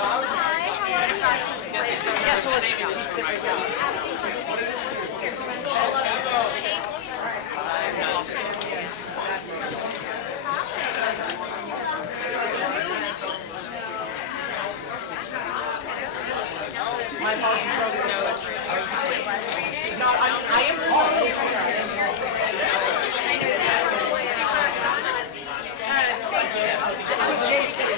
Yeah, so let's sit right down. My apologies for no, I am tall. Jason.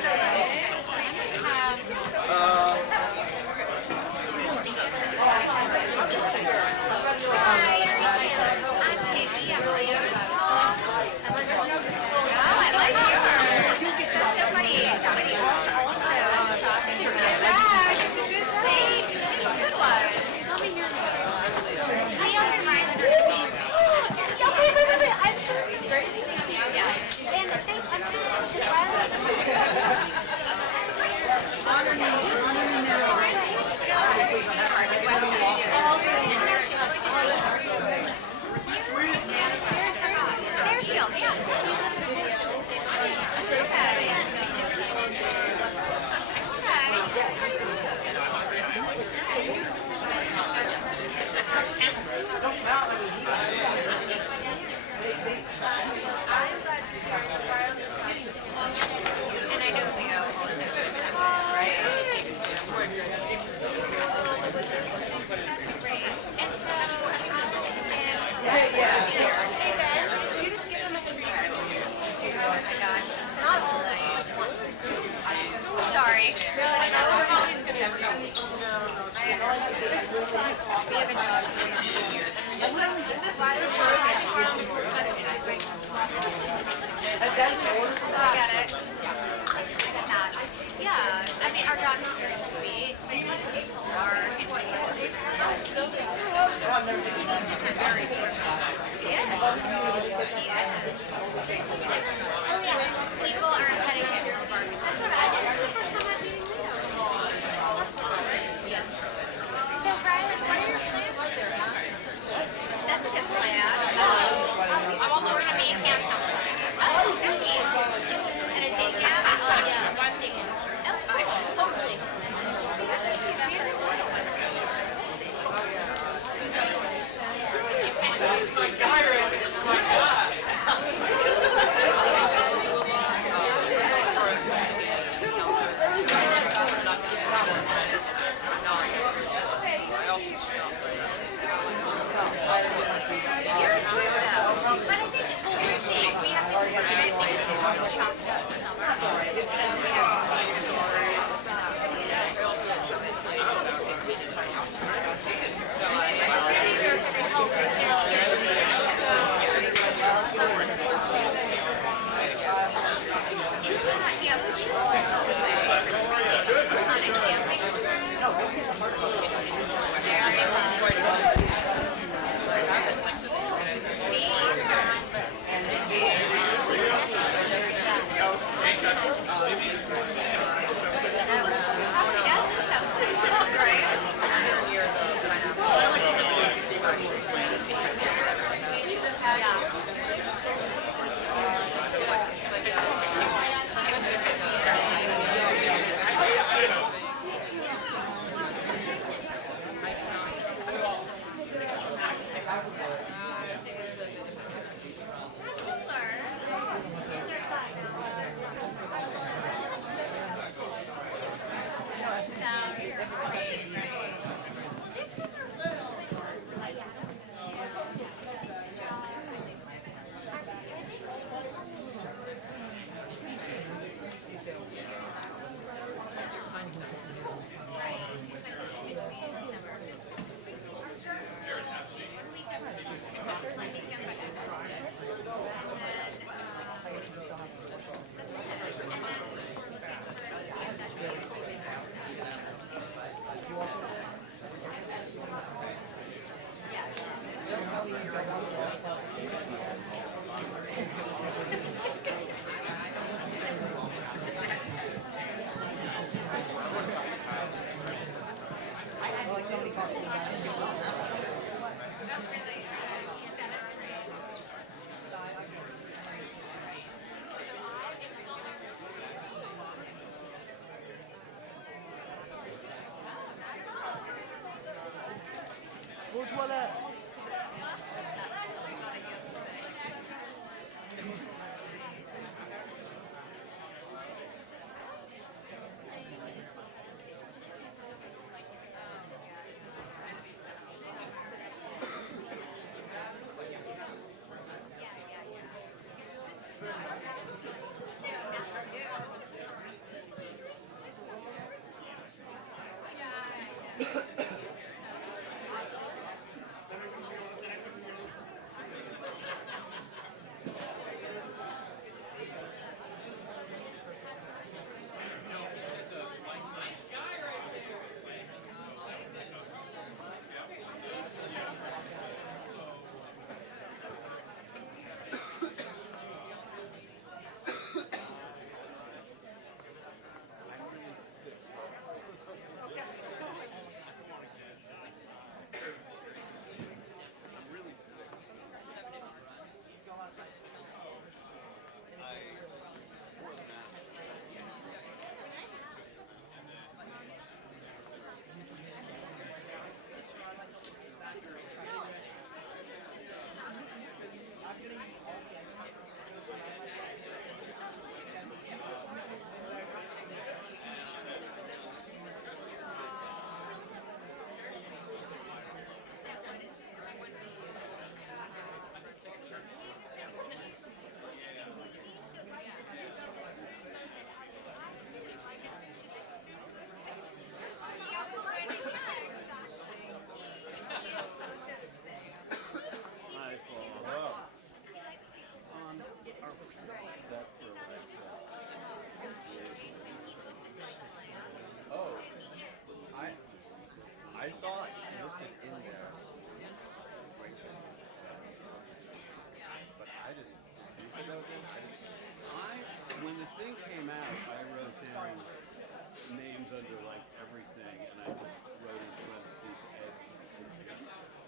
under like everything, and I just wrote in parentheses eggs.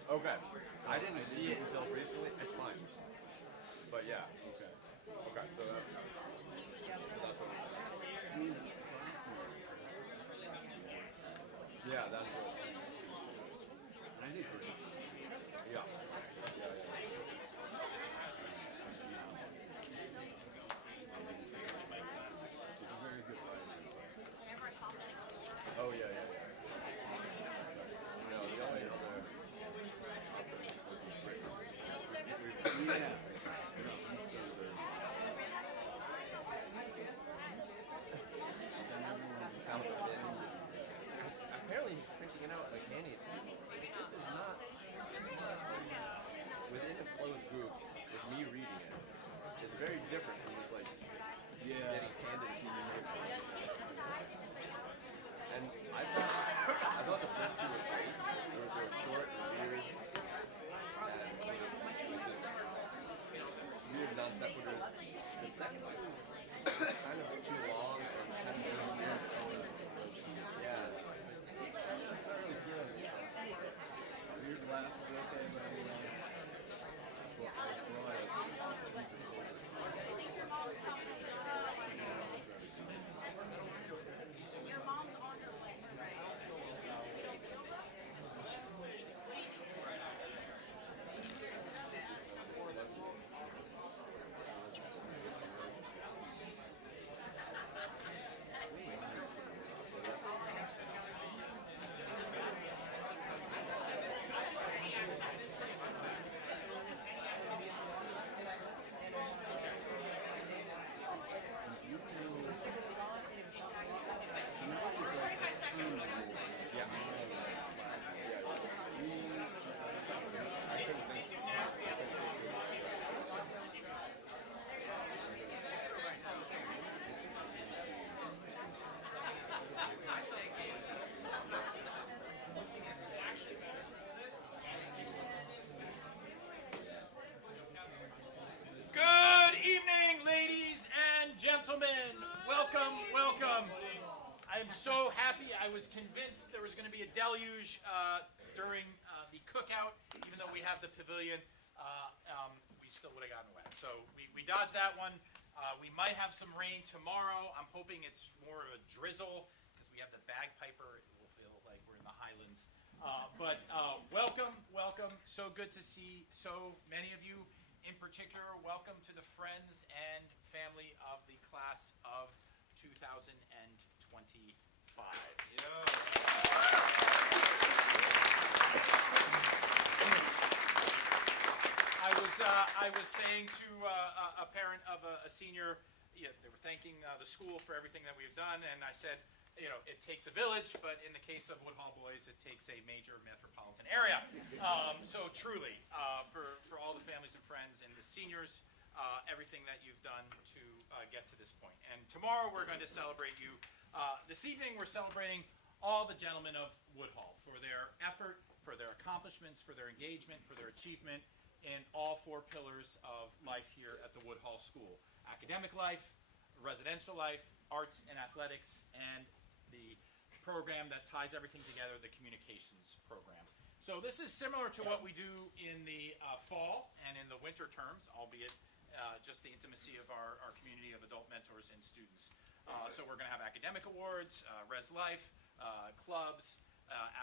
Okay. I didn't see it until recently. It's fine. But yeah. Okay. Okay. So that's what it is. Yeah, that's what. I think we're Yeah. it's a very good writer. Oh yeah, yeah. No, the only other. Yeah. Apparently he's printing it out like Hanny. This is not within a closed group with me reading it. It's very different from just like getting handed to you. And I thought the first two were great. They were short and weird. And with this weird non sequiturs. The second two were kind of too long and kind of weird. Yeah. Not really good. Weird laugh is okay, but anyway. Good evening, ladies and gentlemen. Welcome, welcome. I am so happy. I was convinced there was going to be a deluge during the cookout, even though we have the pavilion. We still would have gotten wet. So we dodged that one. We might have some rain tomorrow. I'm hoping it's more of a drizzle because we have the bagpiper. It will feel like we're in the Highlands. But welcome, welcome. So good to see so many of you. In particular, welcome to the friends and family of the class of 2025. I was saying to a parent of a senior, they were thanking the school for everything that we've done, and I said, it takes a village, but in the case of Woodhall Boys, it takes a major metropolitan area. So truly, for all the families and friends and the seniors, everything that you've done to get to this point. And tomorrow we're going to celebrate you. This evening we're celebrating all the gentlemen of Woodhall for their effort, for their accomplishments, for their engagement, for their achievement in all four pillars of life here at the Woodhall School. Academic life, residential life, arts and athletics, and the program that ties everything together, the communications program. So this is similar to what we do in the fall and in the winter terms, albeit just the intimacy of our community of adult mentors and students. So we're going to have academic awards, Res Life, clubs,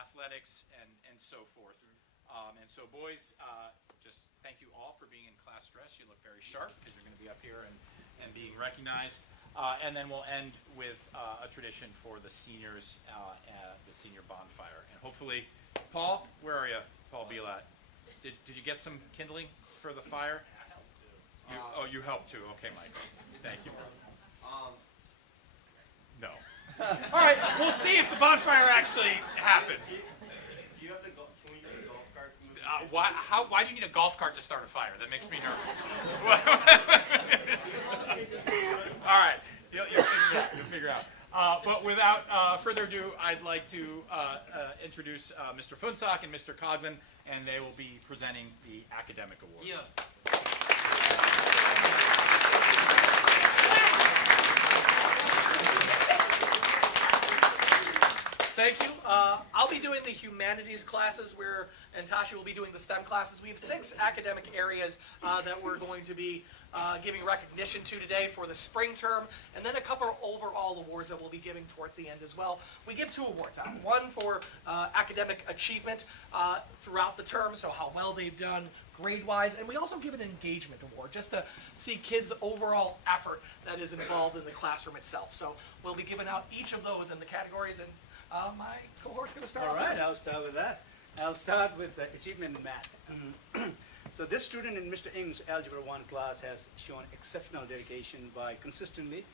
athletics, and so forth. And so boys, just thank you all for being in class dress. You look very sharp because you're going to be up here and being recognized. And then we'll end with a tradition for the seniors, the senior bonfire. And hopefully, Paul, where are you? Paul Bielat. Did you get some kindling for the fire? You helped too. Okay, Mike. Thank you. No. All right, we'll see if the bonfire actually happens. Do you have can we use the golf cart to move? Why do you need a golf cart to start a fire? That makes me nervous. All right, you'll figure it out. But without further ado, I'd like to introduce Mr. Funsock and Mr. Coghlan, and they will be presenting the academic awards. Yeah. Thank you. I'll be doing the humanities classes and Tashi will be doing the STEM classes. We have 6 academic areas that we're going to be giving recognition to today for the spring term, and then a couple of overall awards that we'll be giving towards the end as well. We give 2 awards out. One for academic achievement throughout the term, so how well they've done grade-wise, and we also give an engagement award just to see kids' overall effort that is involved in the classroom itself. So we'll be giving out each of those in the categories, and my cohort's going to start All off right, first. I'll start with that. I'll start with the achievement in math. So this student in Mr. Ng's Algebra 1 class has shown exceptional dedication by consistently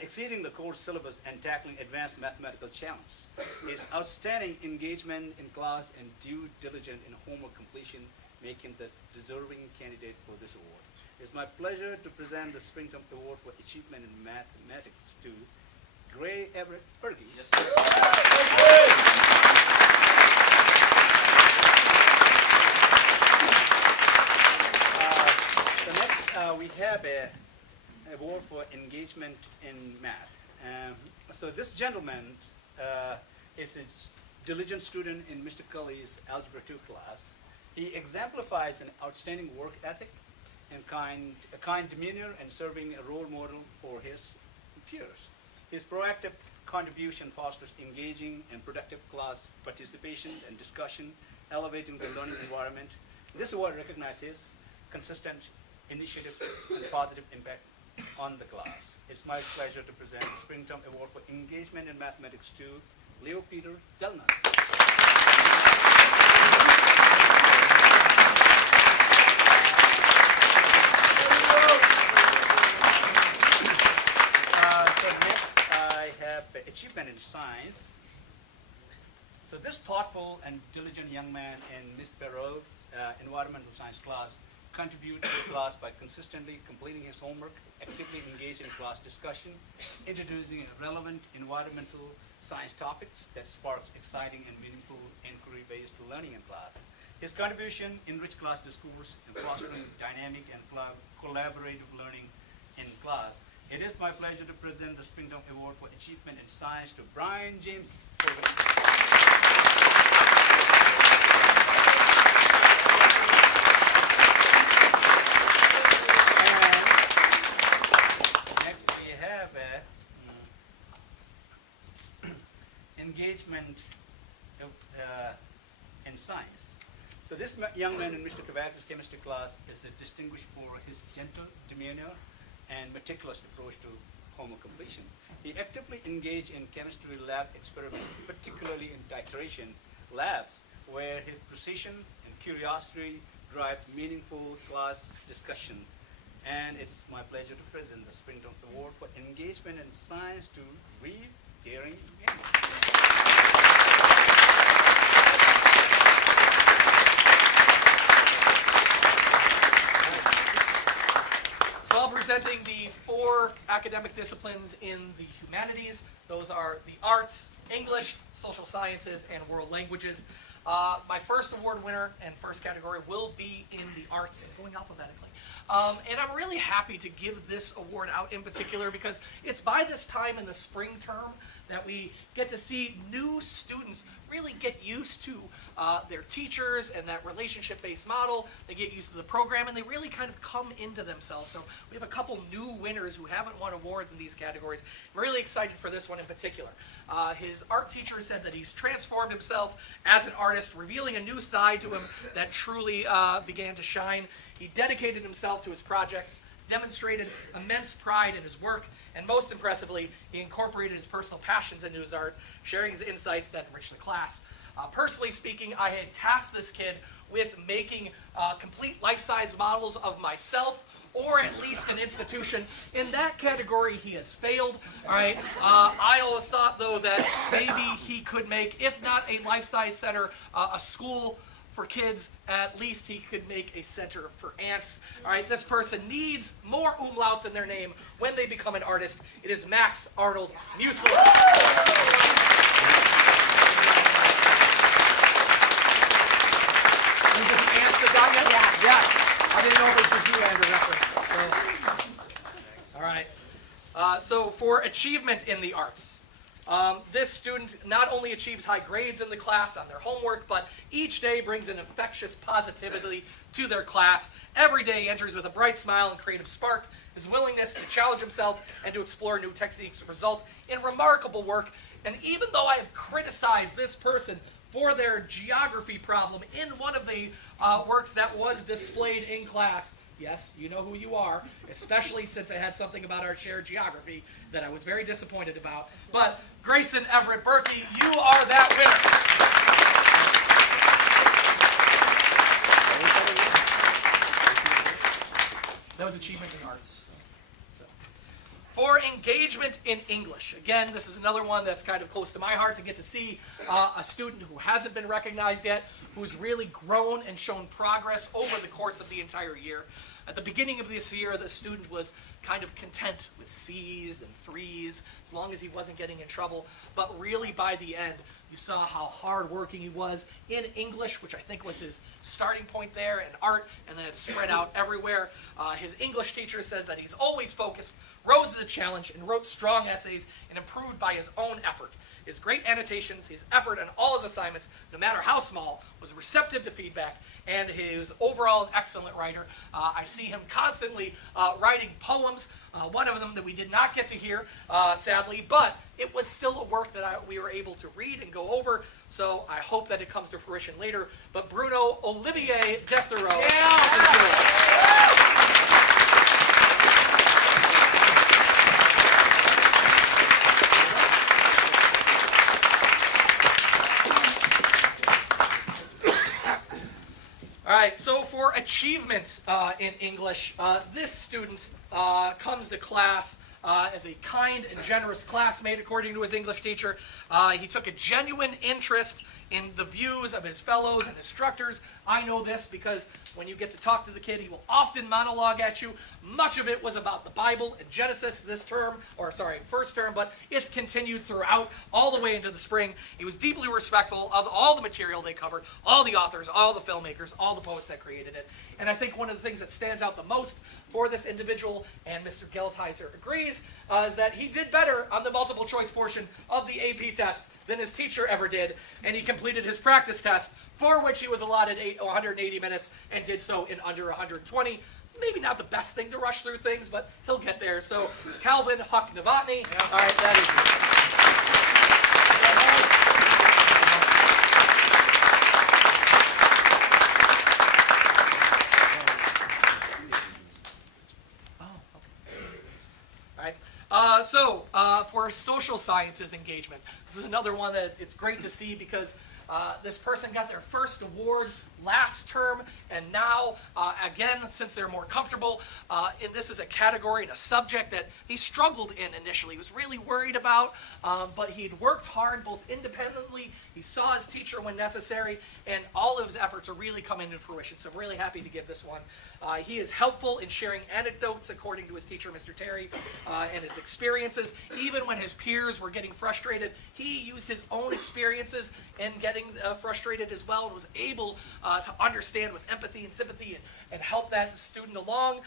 exceeding the course syllabus and tackling advanced mathematical challenges. His outstanding engagement in class and due diligence in homework completion make him the deserving candidate for this award. It's my pleasure to present the Springtime Award for Achievement in Mathematics to Gray Everett Fergie. Yes, sir. So next, we have a award for engagement in math. So this gentleman is a diligent student in Mr. Cully's Algebra 2 class. He exemplifies an outstanding work ethic and a kind demeanor and serving a role model for his peers. His proactive contribution fosters engaging and productive class participation and discussion, elevating the learning environment. This award recognizes consistent initiative and positive impact on the class. It's my pleasure to present the Springtime Award for Engagement in Mathematics to Leo Peter Zellner. So next I have achievement in science. So this thoughtful and diligent young man in Ms. Perot's environmental science class contribute to the class by consistently completing his homework, actively engage in class discussion, introducing relevant environmental science topics that sparks exciting and meaningful inquiry-based learning in class. His contribution enrich class discourse and fostering dynamic and collaborative learning in class. It is my pleasure to present the Springtime Award for Achievement in Science to Brian James Fulton. Next we have engagement in science. So this young man in Mr. Kavaka's chemistry class is distinguished for his gentle demeanor and meticulous approach to homework completion. He actively engaged in chemistry lab experiments, particularly in titration labs, where his precision and curiosity drive meaningful class discussions. And it is my pleasure to present the Springtime Award for Engagement in Science to Reed Daring Young. So I'm presenting the 4 academic disciplines in the humanities. Those are the arts, English, social sciences, and world languages. My first award winner and first category will be in the arts, going alphabetically. And I'm really happy to give this award out in particular because it's by this time in the spring term that we get to see new students really get used to their teachers and that relationship-based model. They get used to the program and they really kind of come into themselves. So we have a couple new winners who haven't won awards in these categories. I'm really excited for this one in particular. His art teacher said that he's transformed himself as an artist, revealing a new side to him that truly began to shine. He dedicated himself to his projects, demonstrated immense pride in his work, and most impressively, he incorporated his personal passions into his art, sharing his insights that enriched the class. Personally speaking, I had tasked this kid with making complete life-size models of myself, or at least an institution. In that category, he has failed. All right. I thought, though, that maybe he could make, if not a life-size center, a school for kids, at least he could make a center for ants. All right, this person needs more umlauts in their name when they become an artist. It is Max Arnold Musil. Ants that got you? Yes. I didn't know if it was a Zoolander reference. So. All right. So for achievement in the arts, this student not only achieves high grades in the class on their homework, but each day brings an infectious positivity to their class. Every day he enters with a bright smile and creative spark. His willingness to challenge himself and to explore new techniques result in remarkable work. And even though I have criticized this person for their geography problem in one of the works that was displayed in class, yes, you know who you are, especially since I had something about our shared geography that I was very disappointed about. But Grayson Everett Berkey, you are that winner. That was achievement in arts. So, for engagement in English, again, this is another one that's kind of close to my heart to get to see a student who hasn't been recognized yet, who's really grown and shown progress over the course of the entire year. At the beginning of this year, the student was kind of content with C's and 3s, as long as he wasn't getting in trouble. But really, by the end, you saw how hardworking he was in English, which I think was his starting point there, and art, and then it spread out everywhere. His English teacher says that he's always focused, rose to the challenge, and wrote strong essays, and improved by his own effort. His great annotations, his effort on all his assignments, no matter how small, was receptive to feedback, and his overall an excellent writer. I see him constantly writing poems, one of them that we did not get to hear, sadly, but it was still a work that we were able to read and go over, so I hope that it comes to fruition later. But Bruno Olivier Dessereau. All right, so for achievement in English, this student comes to class as a kind and generous classmate, according to his English teacher. He took a genuine interest in the views of his fellows and instructors. I know this because when you get to talk to the kid, he will often monologue at you. Much of it was about the Bible and Genesis first term, but it's continued throughout all the way into the spring. He was deeply respectful of all the material they covered, all the authors, all the filmmakers, all the poets that created it. And I think one of the things that stands out the most for this individual, and Mr. Gelsheiser agrees, is that he did better on the multiple choice portion of the AP test than his teacher ever did, and he completed his practice test, for which he was allotted 180 minutes and did so in under 120. Maybe not the best thing to rush through things, but he'll get there. So Calvin Huck Novotny, all right, that is for social sciences engagement, this is another one that it's great to see because this person got their first award last term, and now, again, since they're more comfortable, and this is a category and a subject that he struggled in initially. He was really worried about, but he'd worked hard both independently, he saw his teacher when necessary, and all of his efforts are really coming to fruition, so I'm really happy to give this one. He is helpful in sharing anecdotes, according to his teacher, Mr. Terry, and his experiences. Even when his peers were getting frustrated, he used his own experiences in getting frustrated as well, and was able to understand with empathy and sympathy and help that student along.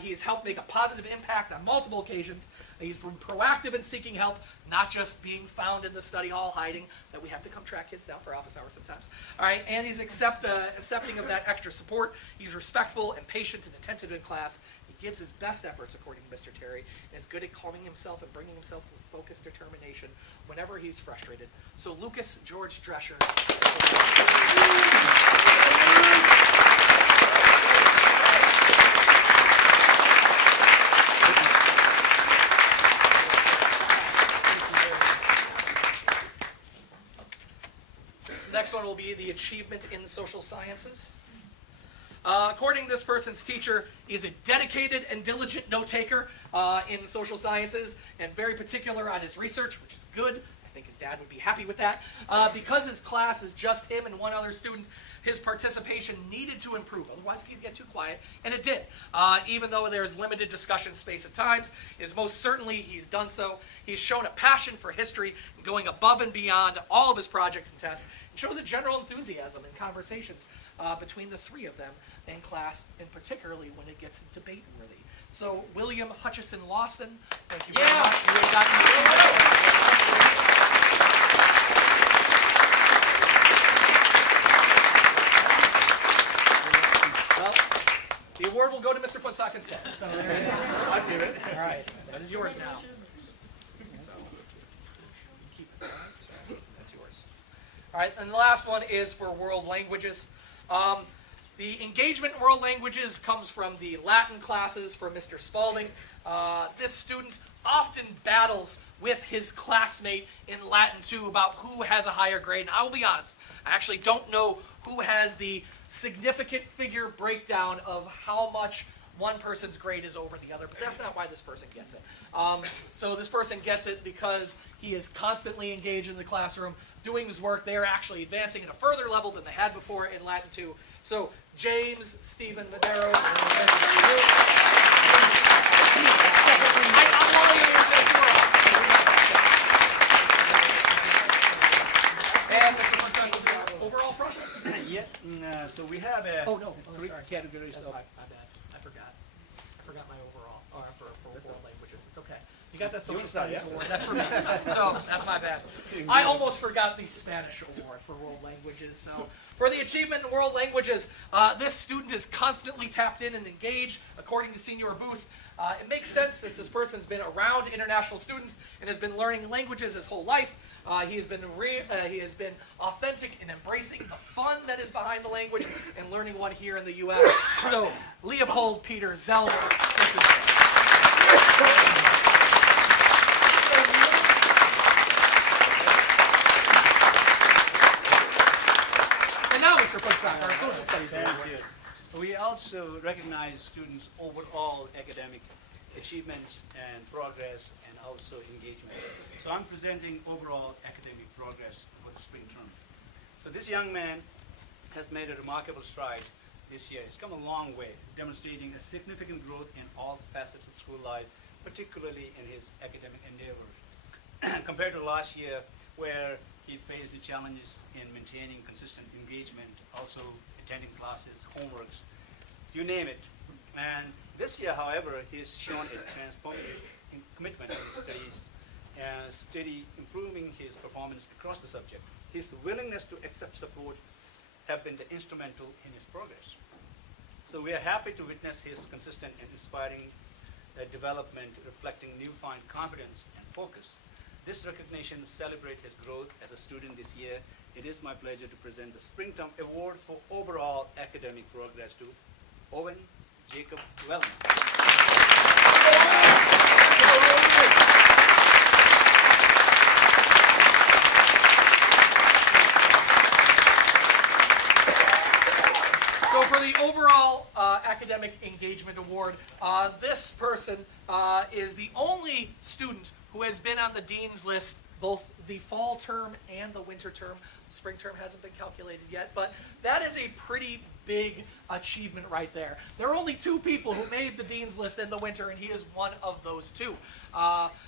He's helped make a positive impact on multiple occasions. He's been proactive in seeking help, not just being found in the study hall hiding, that we have to come track kids down for office hours sometimes. All right, and he's accepting of that extra support. He's respectful and patient and attentive in class. He gives his best efforts, according to Mr. Terry, and is good at calming himself and bringing himself with focused determination whenever he's frustrated. So Lucas George Drescher. Next one will be the achievement in social sciences. According to this person's teacher, he is a dedicated and diligent note-taker in social sciences, and very particular on his research, which is good. I think his dad would be happy with that. Because his class is just him and one other student, his participation needed to improve, otherwise he'd get too quiet, and it did. Even though there's limited discussion space at times, is most certainly he's done so. He's shown a passion for history, and going above and beyond all of his projects and tests, and shows a general enthusiasm in conversations between the three of them in class, and particularly when it gets debate-worthy. So William Hutchison Lawson, thank you very much. You have gotten your Well, the award will go to Mr. Footsock instead. So there you go. I'll give it. All right, that is yours now. So, keep it, all right? So, that's yours. All right, and the last one is for world languages. The engagement in world languages comes from the Latin classes for Mr. Spalding. This student often battles with his classmate in Latin 2 about who has a higher grade. And I will be honest, I actually don't know who has the significant figure breakdown of how much one person's grade is over the other, but that's not why this person gets it. So this person gets it because he is constantly engaged in the classroom, doing his work. They are actually advancing at a further level than they had before in Latin 2. So James Stephen Medeiros. I'm wanting you to say and Mr. Footsock will do our overall progress. Yeah, so we have three sorry. categories That's of. my bad. I forgot my overall, for world languages. It's okay. You got that social studies award. That's for me. So that's my bad. I almost forgot the Spanish award for world languages. So for the achievement in world languages, this student is constantly tapped in and engaged, according to Senior Booth. It makes sense since this person's been around international students and has been learning languages his whole life. He has been authentic in embracing the fun that is behind the language and learning one here in the U.S. So Leopold Peter Zellner, this is and now Mr. Footsock, our social studies award. Thank you. We also recognize students' overall academic achievements and progress and also engagement. So I'm presenting overall academic progress for the spring term. So this young man has made a remarkable stride this year. He's come a long way, demonstrating a significant growth in all facets of school life, particularly in his academic endeavors. Compared to last year, where he faced the challenges in maintaining consistent engagement, also attending classes, homeworks, you name it. And this year, however, he has shown a transformative commitment to his studies, steady improving his performance across the subject. His willingness to accept support have been instrumental in his progress. So we are happy to witness his consistent and inspiring development, reflecting newfound confidence and focus. This recognition celebrates his growth as a student this year. It is my pleasure to present the Spring Term Award for overall academic progress to Owen Jacob Wellman. So for the overall academic engagement award, this person is the only student who has been on the dean's list both the fall term and the winter term. The spring term hasn't been calculated yet, but that is a pretty big achievement right there. There are only 2 people who made the dean's list in the winter, and he is one of those 2.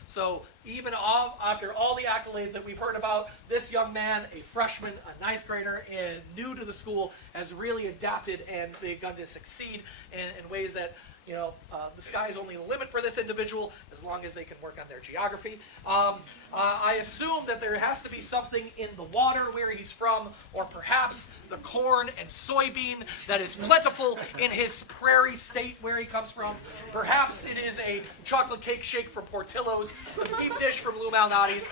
So even after all the accolades that we've heard about, this young man, a freshman, a 9th grader, and new to the school, has really adapted and begun to succeed in ways that, you know, the sky is only the limit for this individual as long as they can work on their geography. I assume that there has to be something in the water where he's from, or perhaps the corn and soybean that is plentiful in his prairie state where he comes from. Perhaps it is a chocolate cake shake from Portillo's, some deep dish from Lou Malnati's,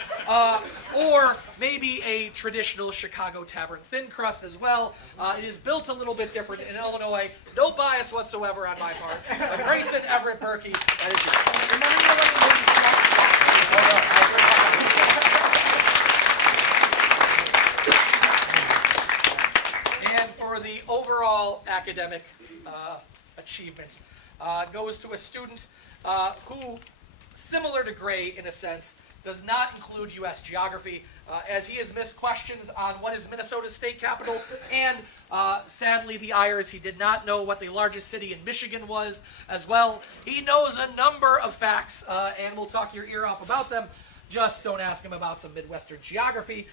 or maybe a traditional Chicago tavern thin crust as well. It is built a little bit different in Illinois. No bias whatsoever on my part. But Grayson Everett Berkey, that is yours. Remember your And for the overall academic achievement, goes to a student who, similar to Gray in a sense, does not include U.S. geography, as he has missed questions on what is Minnesota's state capital, and sadly the Ayers, he did not know what the largest city in Michigan was as well. He knows a number of facts, and we'll talk your ear off about them. Just don't ask him about some Midwestern geography.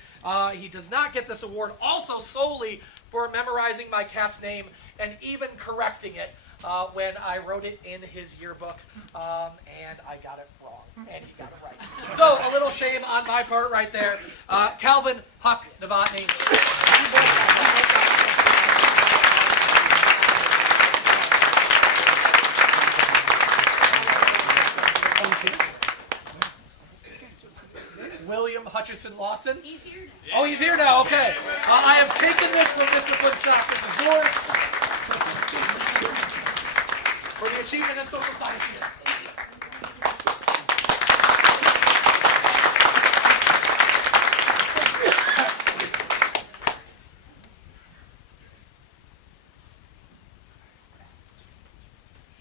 He does not get this award also solely for memorizing my cat's name and even correcting it. when I wrote it in his yearbook, and I got it wrong, and he got it right. So a little shame on my part right there. Calvin Huck Novotny. William Hutchison Lawson. He's here now. Oh, he's here now, okay. I have taken this from Mr. Footstock. This is yours. For the achievement in social science here.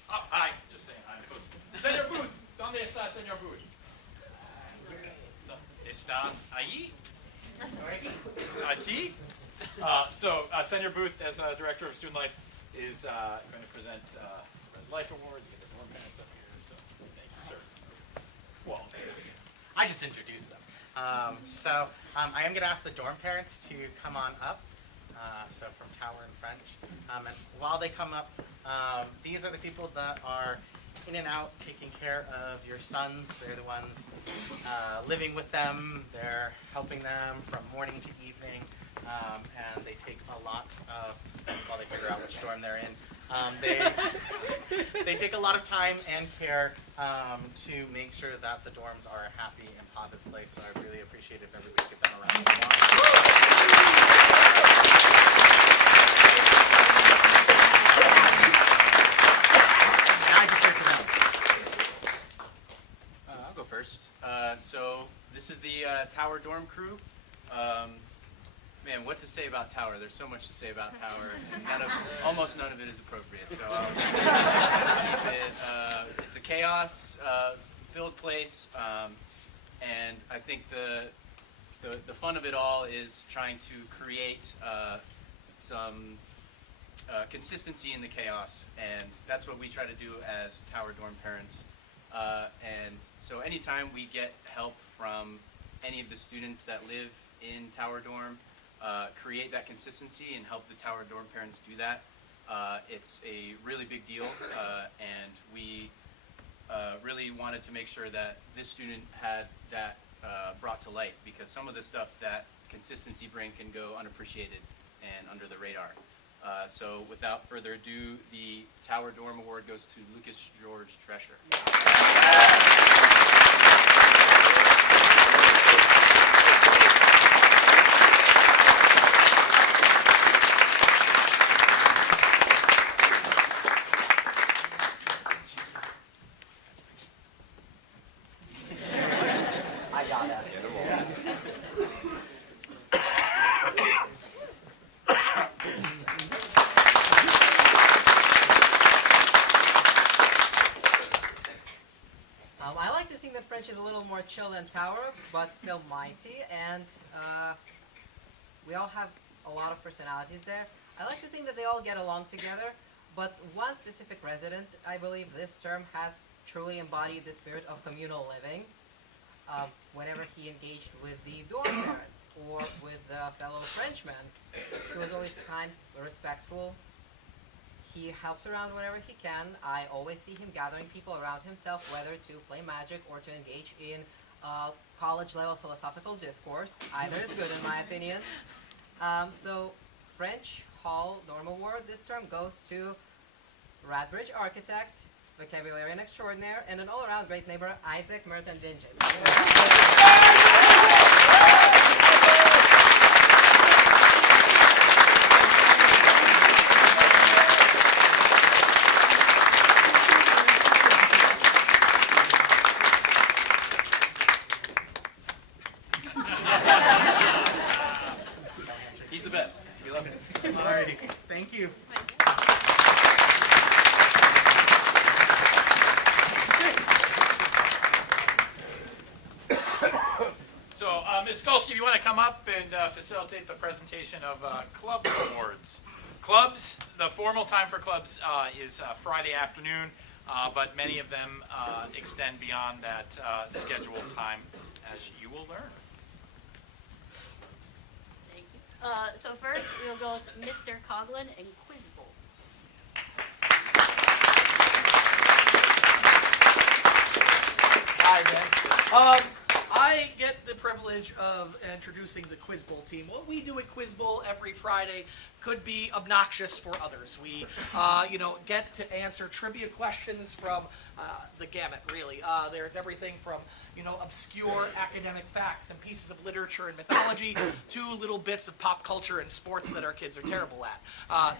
Hi, just saying hi, coach. Señor Booth, ¿dónde está señor Booth? ¿Está ahí? Aquí? Señor Booth, as Director of Student Life, is going to present Res Life Awards. You get the dorm parents up here, so thank you, sir. Well, I just introduced them. I am going to ask the dorm parents to come on up. So from Tower and French. And while they come up, these are the people that are in and out taking care of your sons. They're the ones living with them. They're helping them from morning to evening. And they take a lot of, while they figure out which dorm they're in, they take a lot of time and care to make sure that the dorms are a happy and positive place. So I really appreciate if everybody could give them a round of applause. Now I defer to them. I'll go first. So this is the Tower dorm crew. Man, what to say about Tower? There's so much to say about Tower, and almost none of it is appropriate. So it's a chaos-filled place, and I think the fun of it all is trying to create some consistency in the chaos, and that's what we try to do as Tower dorm parents. And so anytime we get help from any of the students that live in Tower dorm, create that consistency and help the Tower dorm parents do that, it's a really big deal, and we really wanted to make sure that this student had that brought to light, because some of the stuff that consistency bring can go unappreciated and under the radar. So without further ado, the Tower Dorm Award goes to Lucas George Tresher. I got it. I like to think that French is a little more chill than Tower, but still mighty, and we all have a lot of personalities there. I like to think that they all get along together, but one specific resident, I believe this term, has truly embodied the spirit of communal living. Whenever he engaged with the dorm parents or with the fellow Frenchmen, he was always kind, respectful. He helps around whenever he can. I always see him gathering people around himself, whether to play magic or to engage in college-level philosophical discourse. Either is good in my opinion. So French Hall Dorm Award this term goes to Radbridge architect, vocabularian extraordinaire, and an all-around great neighbor, Isaac Merton Dinges. He's the best. We love him. Alrighty, thank you. So, Ms. Skolsky, if you want to come up and facilitate the presentation of club awards. Clubs, the formal time for clubs is Friday afternoon, but many of them extend beyond that scheduled time, as you will learn. So first, we'll go with Mr. Coughlin and Quiz Bowl. I get the privilege of introducing the Quiz Bowl team. What we do at Quiz Bowl every Friday could be obnoxious for others. We, get to answer trivia questions from the gamut, really. There's everything from, obscure academic facts and pieces of literature and mythology to little bits of pop culture and sports that our kids are terrible at.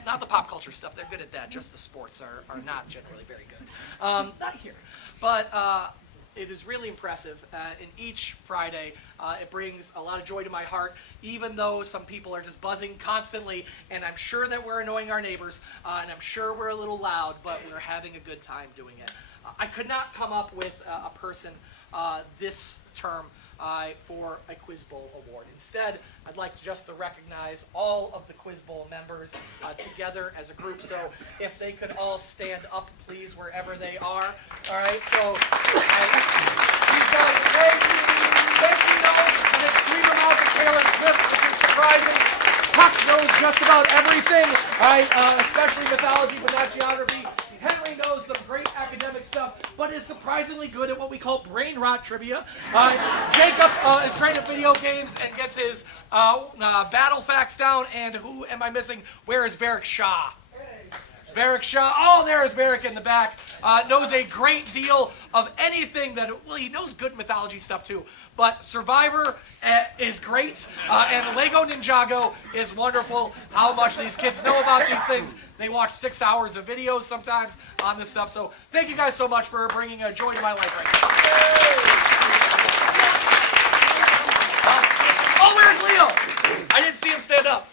Not the pop culture stuff, they're good at that, just the sports are not generally very good. Not here. But it is really impressive. And each Friday, it brings a lot of joy to my heart, even though some people are just buzzing constantly, and I'm sure that we're annoying our neighbors, and I'm sure we're a little loud, but we're having a good time doing it. I could not come up with a person this term for a Quiz Bowl award. Instead, I'd like to recognize all of the Quiz Bowl members together as a group. So if they could all stand up, please, wherever they are. All right, so these guys, thank you know, an extreme amount of Taylor Swift, which is surprising. Puck knows just about everything, all right, especially mythology, but not geography. Henry knows some great academic stuff, but is surprisingly good at what we call brain rot trivia. Jacob is great at video games and gets his battle facts down. And who am I missing? Where is Varric Shaw? Varric Shaw, oh, there is Varric in the back, knows a great deal of anything that, well, he knows good mythology stuff too, but Survivor is great, and Lego Ninjago is wonderful. How much these kids know about these things. They watch 6 hours of videos sometimes on this stuff, so thank you guys so much for bringing a joy to my life right now. Oh, where's Leo? I didn't see him stand up.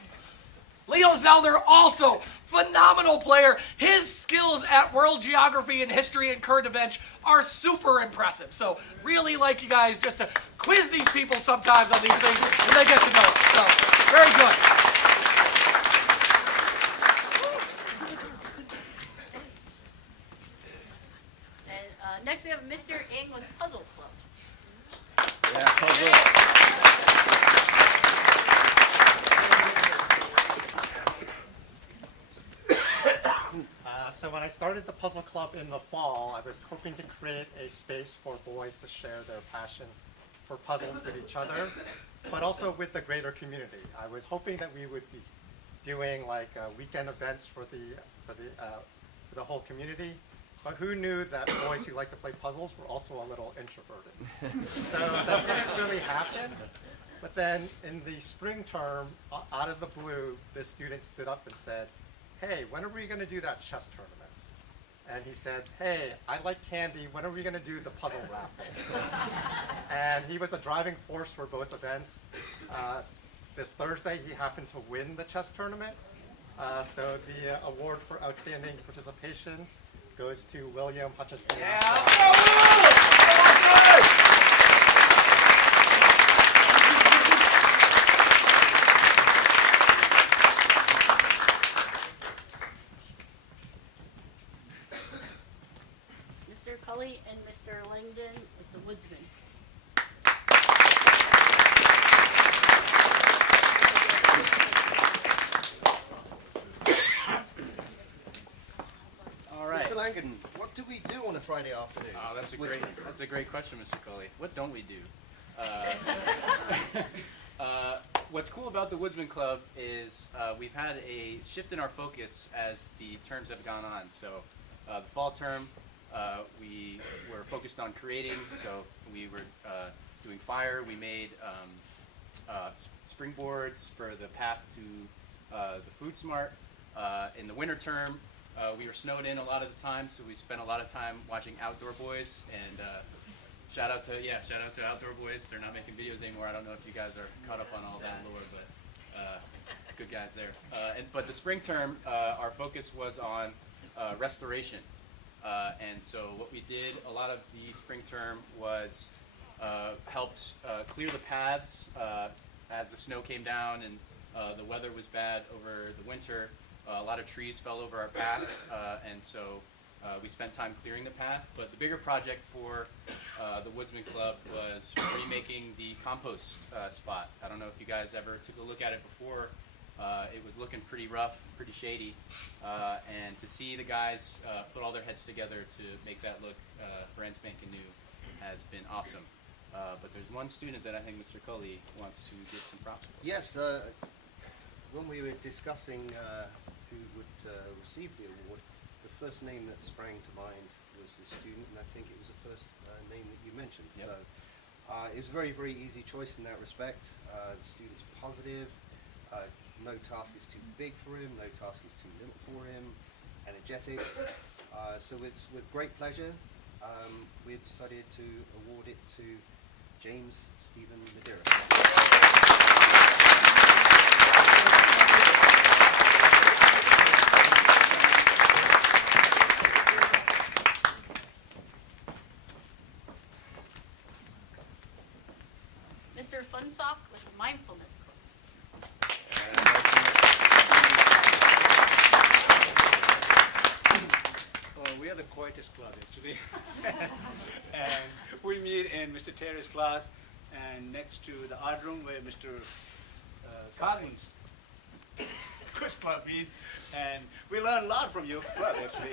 Leo's down there also. Phenomenal player. His skills at world geography and history and current events are super impressive. So really like you guys just to quiz these people sometimes on these things and they get to know it. So very good. And next we have Mr. Ng with Puzzle Club. Yeah, puzzle. So when I started the Puzzle Club in the fall, I was hoping to create a space for boys to share their passion for puzzles with each other, but also with the greater community. I was hoping that we would be doing like weekend events for the whole community, but who knew that boys who like to play puzzles were also a little introverted. So that didn't really happen. But then in the spring term, out of the blue, this student stood up and said, "Hey, when are we going to do that chess tournament?" And he said, "Hey, I like candy. When are we going to do the puzzle raffle?" And he was a driving force for both events. This Thursday, he happened to win the chess tournament. So the award for outstanding participation goes to William Hutchison. Mr. Cully and Mr. Langdon with the Woodsman. All right. Mr. Langan, what do we do on a Friday afternoon? Oh, that's a great question, Mr. Coley. What don't we do? What's cool about the Woodsman Club is we've had a shift in our focus as the terms have gone on. So the fall term, we were focused on creating. So we were doing fire. We made springboards for the path to the Food Smart. In the winter term, we were snowed in a lot of the time, so we spent a lot of time watching Outdoor Boys. And shout out to Outdoor Boys. They're not making videos anymore. I don't know if you guys are caught up on all that lore, but good guys there. But the spring term, our focus was on restoration. And so what we did a lot of the spring term was helped clear the paths as the snow came down and the weather was bad over the winter. A lot of trees fell over our path, and so we spent time clearing the path. But the bigger project for the Woodsman Club was remaking the compost spot. I don't know if you guys ever took a look at it before. It was looking pretty rough, pretty shady, and to see the guys put all their heads together to make that look brand spanking new has been awesome. But there's one student that I think Mr. Cully wants to give some props for. Yes, when we were discussing who would receive the award, the first name that sprang to mind was the student, and I think it was the first name that you mentioned. Yep. So it was a very, very easy choice in that respect. The student's positive. No task is too big for him. No task is too little for him. Energetic. So it's with great pleasure we've decided to award it to James Stephen Medeiros. Mr. Funsock with mindfulness course. Well, we are the quietest club actually. And we meet in Mr. Terry's class and next to the art room where Mr. Carlin's quiz club meets, and we learn a lot from your club actually.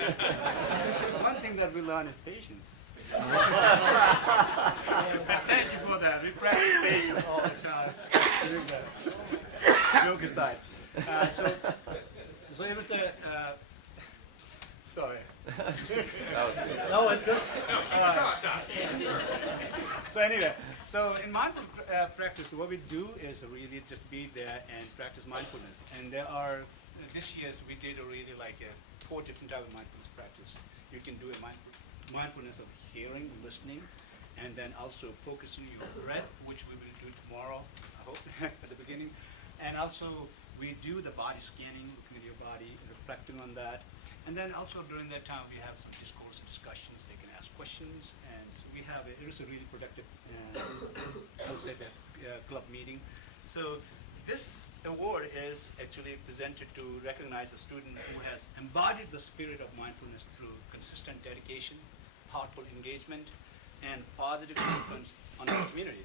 One thing that we learn is patience. But thank you for that. We practice patience all the time. Joke aside. So it was a sorry. No, it's good. So anyway, so in mindful practice, what we do is really just be there and practice mindfulness. And there are, this year we did really like 4 different types of mindfulness practice. You can do a mindfulness of hearing, listening, and then also focusing your breath, which we will do tomorrow, I hope, at the beginning. And also we do the body scanning, looking at your body, reflecting on that. And then also during that time we have some discourse and discussions. They can ask questions, and so we have it was a really productive, I would say, that club meeting. So this award is actually presented to recognize a student who has embodied the spirit of mindfulness through consistent dedication, thoughtful engagement, and positive influence on our community.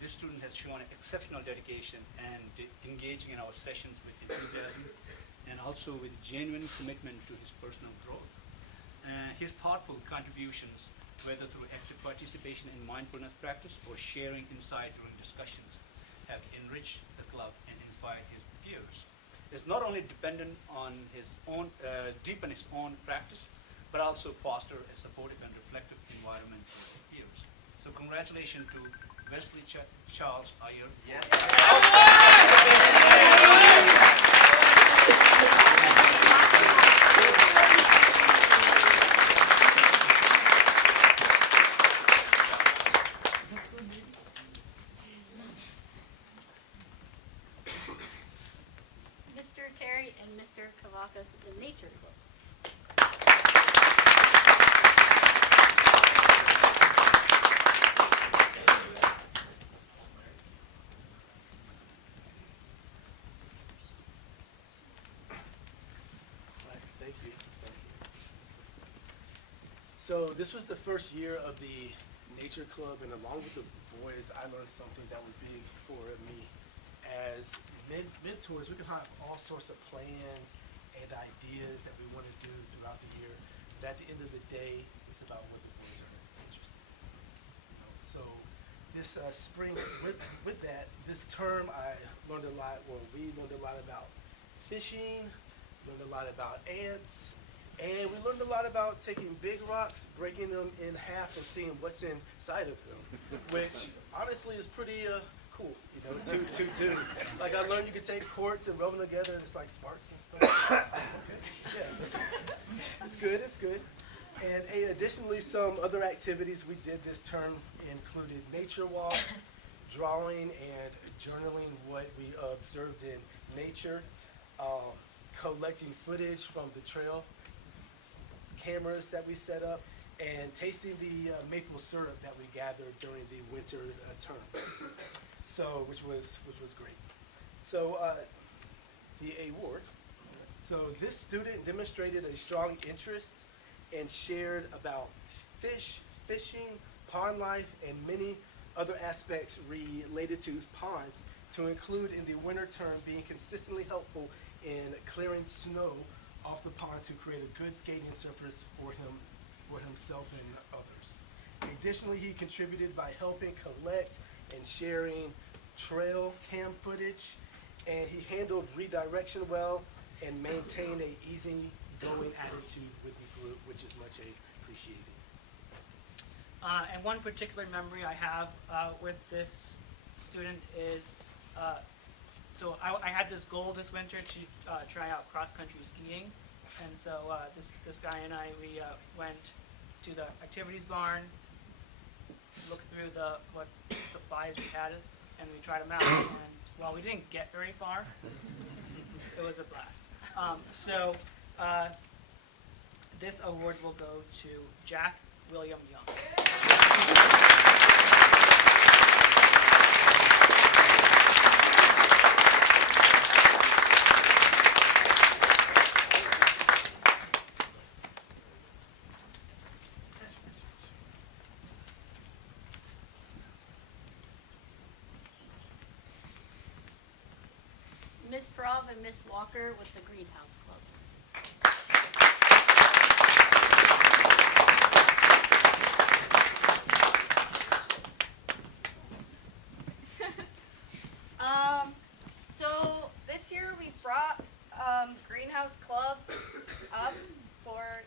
This student has shown exceptional dedication and engaging in our sessions with enthusiasm, and also with genuine commitment to his personal growth. His thoughtful contributions, whether through active participation in mindfulness practice or sharing insight during discussions, have enriched the club and inspired his peers. It's not only dependent on his own, deepen his own practice, but also foster a supportive and reflective environment for his peers. So congratulations to Wesley Charles Iyer. Yes. Mr. Terry and Mr. Kavakas, the Nature Club. Thank you. So this was the first year of the Nature Club, and along with the boys, I learned something that was big for me. As mentors, we can have all sorts of plans and ideas that we want to do throughout the year, but at the end of the day, it's about what the boys are interested in. So this spring, with that, this term, I learned a lot, well, we learned a lot about fishing, learned a lot about ants, and we learned a lot about taking big rocks, breaking them in half, and seeing what's inside of them, which honestly is pretty cool, you know, to do. Like I learned you could take quartz and rub them together, and it's like sparks and stuff. Okay. Yeah, it's good, it's good. And additionally, some other activities we did this term included nature walks, drawing and journaling what we observed in nature, collecting footage from the trail cameras that we set up, and tasting the maple syrup that we gathered during the winter term. So, which was great. So, the award. So this student demonstrated a strong interest and shared about fishing, pond life, and many other aspects related to ponds, to include in the winter term being consistently helpful in clearing snow off the pond to create a good skating surface for himself and others. Additionally, he contributed by helping collect and sharing trail cam footage, and he handled redirection well and maintained a easygoing attitude with the group, which is much appreciated. And one particular memory I have with this student is, so I had this goal this winter to try out cross-country skiing. And so this guy and I, we went to the activities barn, looked through what supplies we had, and we tried them out. And while we didn't get very far, it was a blast. This award will go to Jack William Young. Miss Prov and Miss Walker with the Greenhouse Club. So this year we brought Greenhouse Club up for,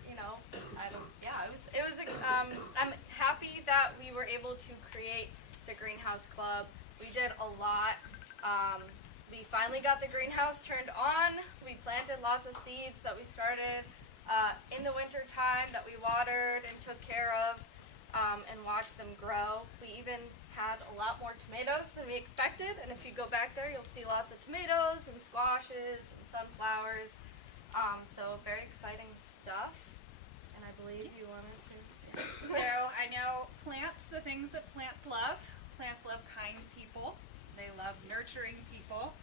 I'm happy that we were able to create the Greenhouse Club. We did a lot. We finally got the greenhouse turned on. We planted lots of seeds that we started in the winter time that we watered and took care of and watched them grow. We even had a lot more tomatoes than we expected, and if you go back there, you'll see lots of tomatoes and squashes and sunflowers. So very exciting stuff, and I believe you wanted to. So I know plants, the things that plants love. Plants love kind people. They love nurturing people.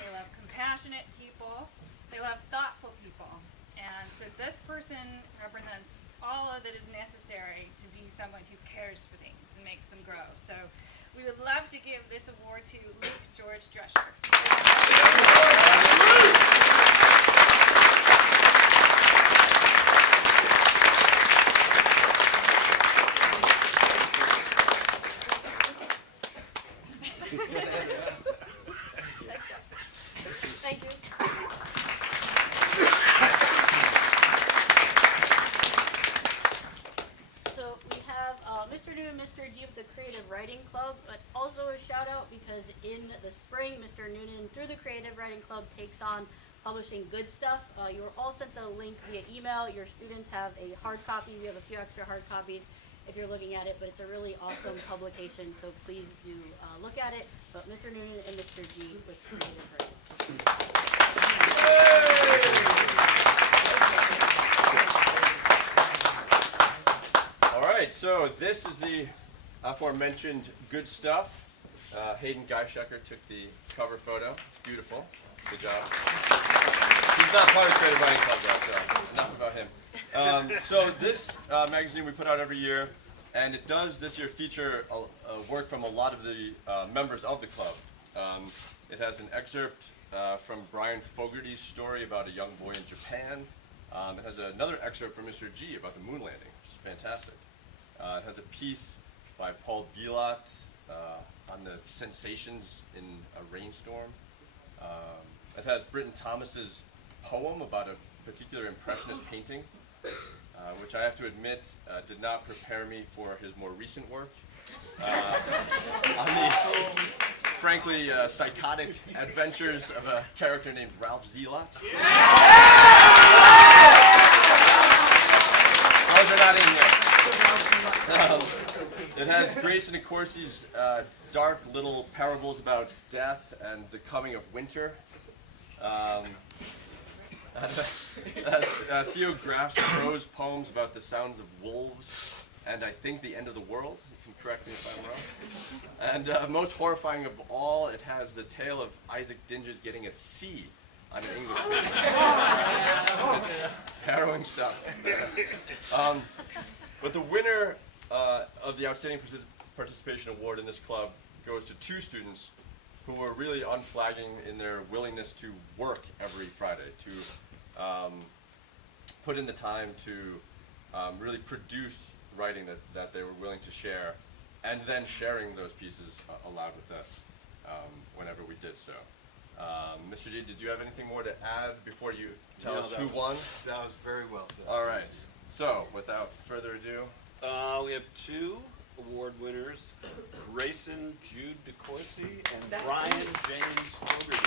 They love compassionate people. They love thoughtful people. And so this person represents all of that is necessary to be someone who cares for things and makes them grow. So we would love to give this award to Luke George Drescher. Thank you. So we have Mr. New and Mr. G with the Creative Writing Club, but also a shout out because in the spring, Mr. Noonan, through the Creative Writing Club, takes on publishing Good Stuff. You were all sent the link via email. Your students have a hard copy. We have a few extra hard copies if you're looking at it, but it's a really awesome publication, so please do look at it. But Mr. Noonan and Mr. G with Creative Writing. All right, so this is the aforementioned Good Stuff. Hayden Geishacker took the cover photo. It's beautiful. Good job. He's not part of Creative Writing Club though, so enough about him. So this magazine we put out every year, and it does this year feature work from a lot of the members of the club. It has an excerpt from Brian Fogarty's story about a young boy in Japan. It has another excerpt from Mr. G about the moon landing, which is fantastic. It has a piece by Paul Bielot on the sensations in a rainstorm. It has Britton Thomas's poem about a particular impressionist painting, which I have to admit did not prepare me for his more recent work. On the, frankly, psychotic adventures of a character named Ralph Zealot. Those are not in yet. It has Grayson Accorsi's dark little parables about death and the coming of winter. Theo Graff's prose poems about the sounds of wolves and I think the end of the world. You can correct me if I'm wrong. And most horrifying of all, it has the tale of Isaac Dinges getting a C on an English paper. It's harrowing stuff. But the winner of the Outstanding Participation Award in this club goes to two students who were really unflagging in their willingness to work every Friday, to put in the time to really produce writing that they were willing to share, and then sharing those pieces aloud with us whenever we did so. Mr. G, did you have anything more to add before you tell us who won? That was very well said. All right. So, without further ado, We have 2 award winners, Grayson Jude DeCourcy and That's Brian me. James Fogarty.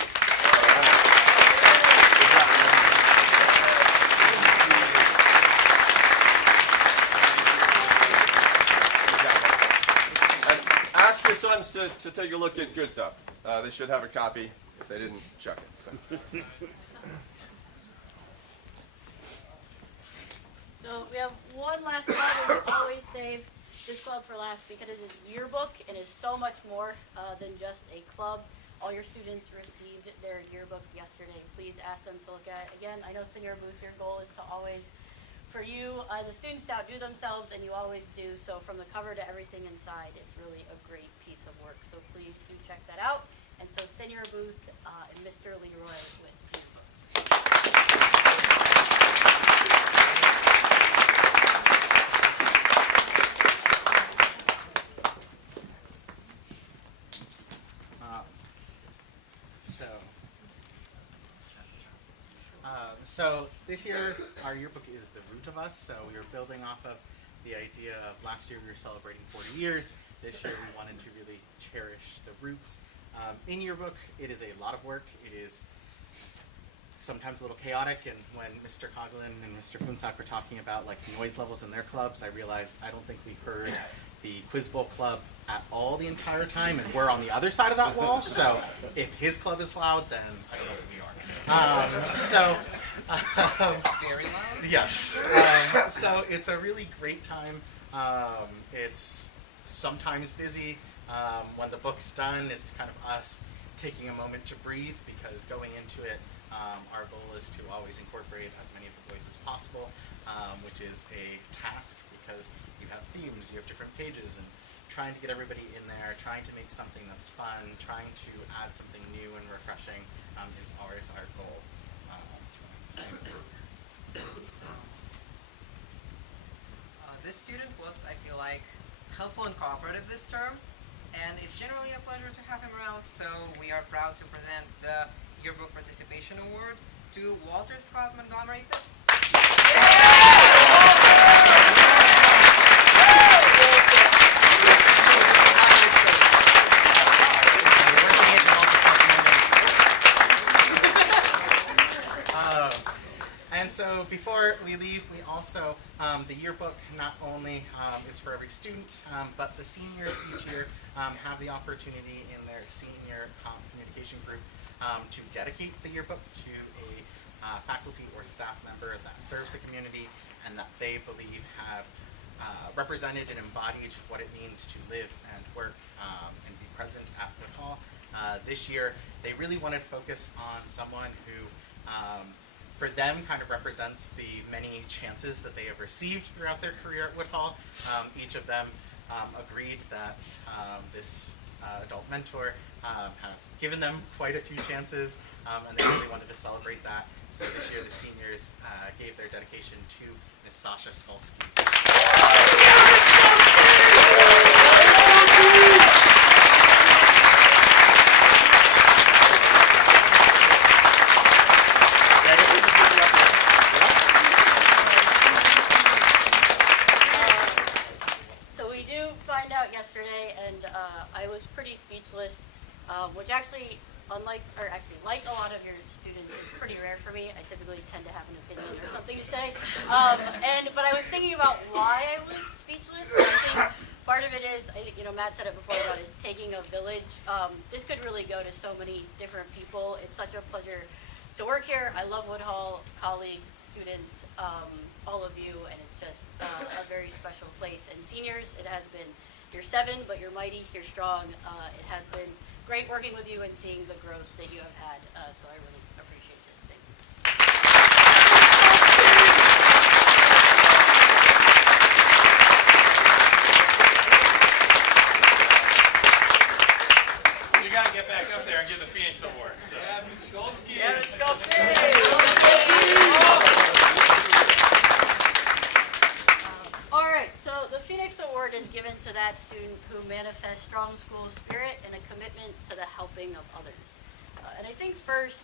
and ask your sons to take a look at Good Stuff. They should have a copy if they didn't check it. So. So we have one last club, and we always save this club for last because it's a yearbook and is so much more than just a club. All your students received their yearbooks yesterday. Please ask them to look at it. Again, I know Senior Booth, your goal is to always, for you, the students to outdo themselves, and you always do. So from the cover to everything inside, it's really a great piece of work. So please do check that out. And so Senior Booth and Mr. Leroy with yearbooks. So this year, our yearbook is the root of us. So we were building off of the idea of last year we were celebrating 40 years. This year we wanted to really cherish the roots. In yearbook, it is a lot of work. It is sometimes a little chaotic. And when Mr. Coughlin and Mr. Funsak were talking about like noise levels in their clubs, I realized I don't think we heard the Quiz Bowl club at all the entire time, and we're on the other side of that wall. So if his club is loud, then I don't know what we are. Very loud? Yes. So it's a really great time. It's sometimes busy. When the book's done, it's kind of us taking a moment to breathe, because going into it, our goal is to always incorporate as many of the voices as possible, which is a task because you have themes, you have different pages, and trying to get everybody in there, trying to make something that's fun, trying to add something new and refreshing is always our goal. This student was, I feel like, helpful and cooperative this term, and it's generally a pleasure to have him around, so we are proud to present the Yearbook Participation Award to Walter Scott Montgomery. And so before we leave, we also, the yearbook not only is for every student, but the seniors each year have the opportunity in their senior communication group to dedicate the yearbook to a faculty or staff member that serves the community and that they believe have represented and embodied what it means to live and work and be present at Woodhull. This year, they really wanted to focus on someone who for them kind of represents the many chances that they have received throughout their career at Woodhull. Each of them agreed that this adult mentor has given them quite a few chances, and they really wanted to celebrate that. So this year the seniors gave their dedication to Ms. Sasha Skolsky. I was pretty speechless, which actually, like a lot of your students, is pretty rare for me. I typically tend to have an opinion or something to say. But I was thinking about why I was speechless. And I think part of it is, Matt said it before about it taking a village. This could really go to so many different people. It's such a pleasure to work here. I love Woodhull, colleagues, students, all of you, and it's just a very special place. And seniors, it has been. You're 7, but you're mighty, you're strong. It has been great working with you and seeing the growth that you have had, so I really appreciate this. Thank You. You gotta get back up there and give the Phoenix Award. So. Yeah, Ms. Skolsky. Yeah, Ms. Skolsky. All right, so So the Phoenix Award is given to that student who manifests strong school spirit and a commitment to the helping of others. And I think first,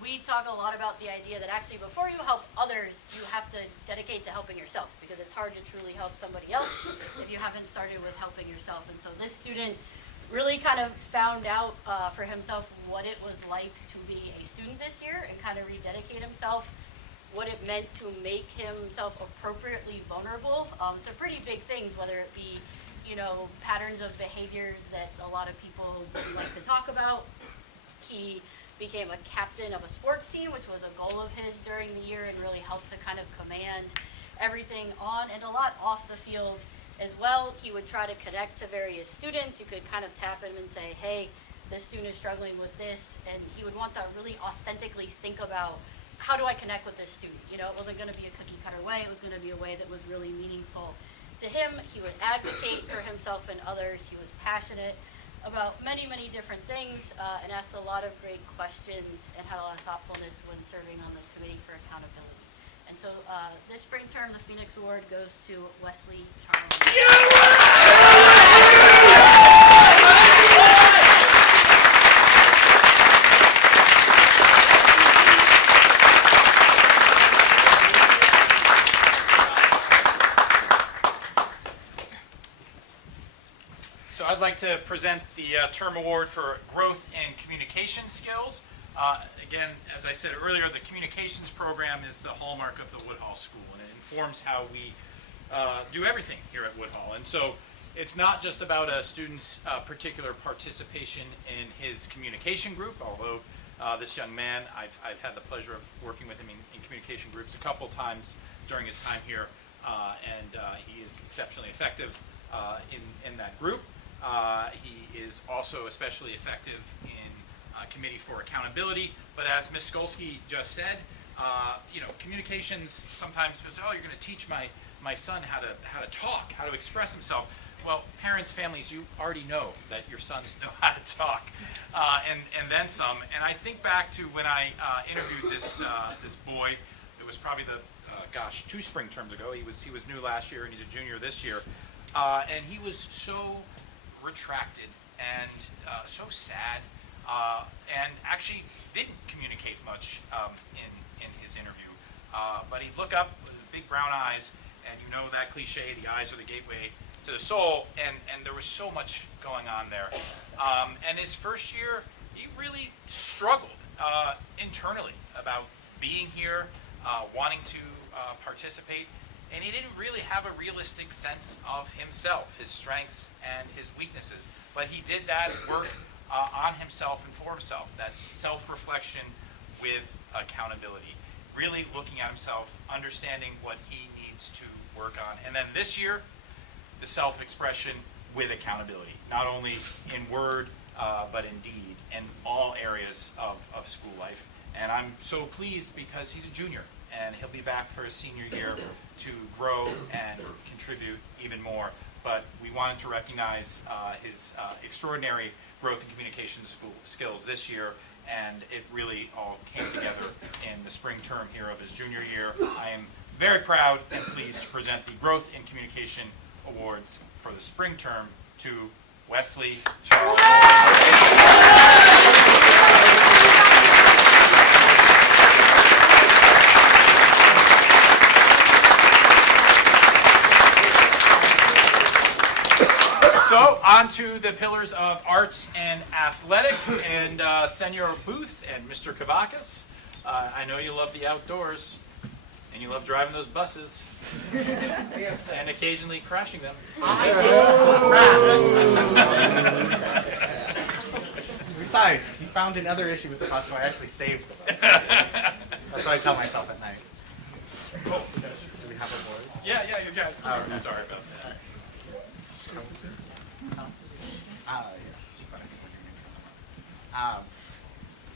we talk a lot about the idea that actually before you help others, you have to dedicate to helping yourself, because it's hard to truly help somebody else if you haven't started with helping yourself. And so this student really kind of found out for himself what it was like to be a student this year and kind of rededicate himself, what it meant to make himself appropriately vulnerable. So pretty big things, whether it be, you know, patterns of behaviors that a lot of people like to talk about. He became a captain of a sports team, which was a goal of his during the year and really helped to kind of command everything on and a lot off the field as well. He would try to connect to various students. You could kind of tap him and say, hey, this student is struggling with this, and he would want to really authentically think about, how do I connect with this student? You know, it wasn't going to be a cookie cutter way. It was going to be a way that was really meaningful to him. He would advocate for himself and others. He was passionate about many, many different things and asked a lot of great questions and had a lot of thoughtfulness when serving on the Committee for Accountability. And so this spring term, the Phoenix Award goes to Wesley Charles. So I'd like to present the term award for growth and communication skills. Again, as I said earlier, the communications program is the hallmark of the Woodhull School, and it informs how we do everything here at Woodhull. And so it's not just about a student's particular participation in his communication group, although this young man, I've had the pleasure of working with him in communication groups a couple times during his time here, and he is exceptionally effective in that group. He is also especially effective in Committee for Accountability, but as Ms. Skolsky just said, you know, communications sometimes people say, oh, you're going to teach my son how to talk, how to express himself. Well, parents, families, you already know that your sons know how to talk, and then some. And I think back to when I interviewed this boy. It was probably 2 spring terms ago. He was new last year, and he's a junior this year, and he was so retracted and so sad, and actually didn't communicate much in his interview. But he'd look up with his big brown eyes, and you know that cliche, the eyes are the gateway to the soul, and there was so much going on there. And his first year, he really struggled internally about being here, wanting to participate. And he didn't really have a realistic sense of himself, his strengths and his weaknesses. But he did that work on himself and for himself, that self-reflection with accountability. Really looking at himself, understanding what he needs to work on. And then this year, the self-expression with accountability, not only in word, but in deed, in all areas of school life. And I'm so pleased because he's a junior, and he'll be back for his senior year to grow and contribute even more. But we wanted to recognize his extraordinary growth and communication skills this year, and it really all came together in the spring term here of his junior year. I am very proud and pleased to present the Growth and Communication Awards for the spring term to Wesley Charles. So, on to the pillars of arts and athletics, and Senor Booth and Mr. Kavakis. I know you love the outdoors, and you love driving those buses, and occasionally crashing them. Besides, he found another issue with the bus, so I actually saved the bus. That's what I tell myself at night. Do we have our boards? Yeah, you're good. Oh, okay. Sorry about that. Yes.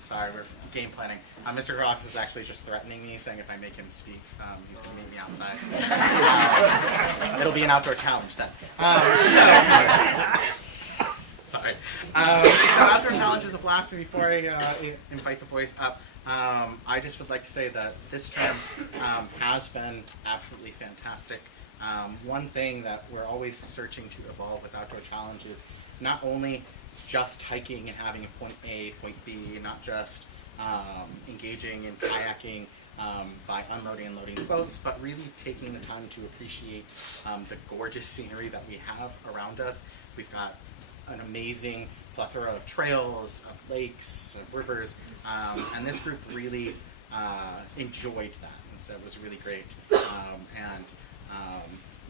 Sorry, we're game planning. Mr. Rox is actually just threatening me, saying if I make him speak, he's going to meet me outside. It'll be an outdoor challenge then. Sorry. So outdoor challenge is a blast. And before I invite the boys up, I just would like to say that this term has been absolutely fantastic. One thing that we're always searching to evolve with Outdoor Challenge is not only just hiking and having a point A, point B, not just engaging in kayaking by unloading and loading the boats, but really taking the time to appreciate the gorgeous scenery that we have around us. We've got an amazing plethora of trails, of lakes, of rivers, and this group really enjoyed that, and so it was really great.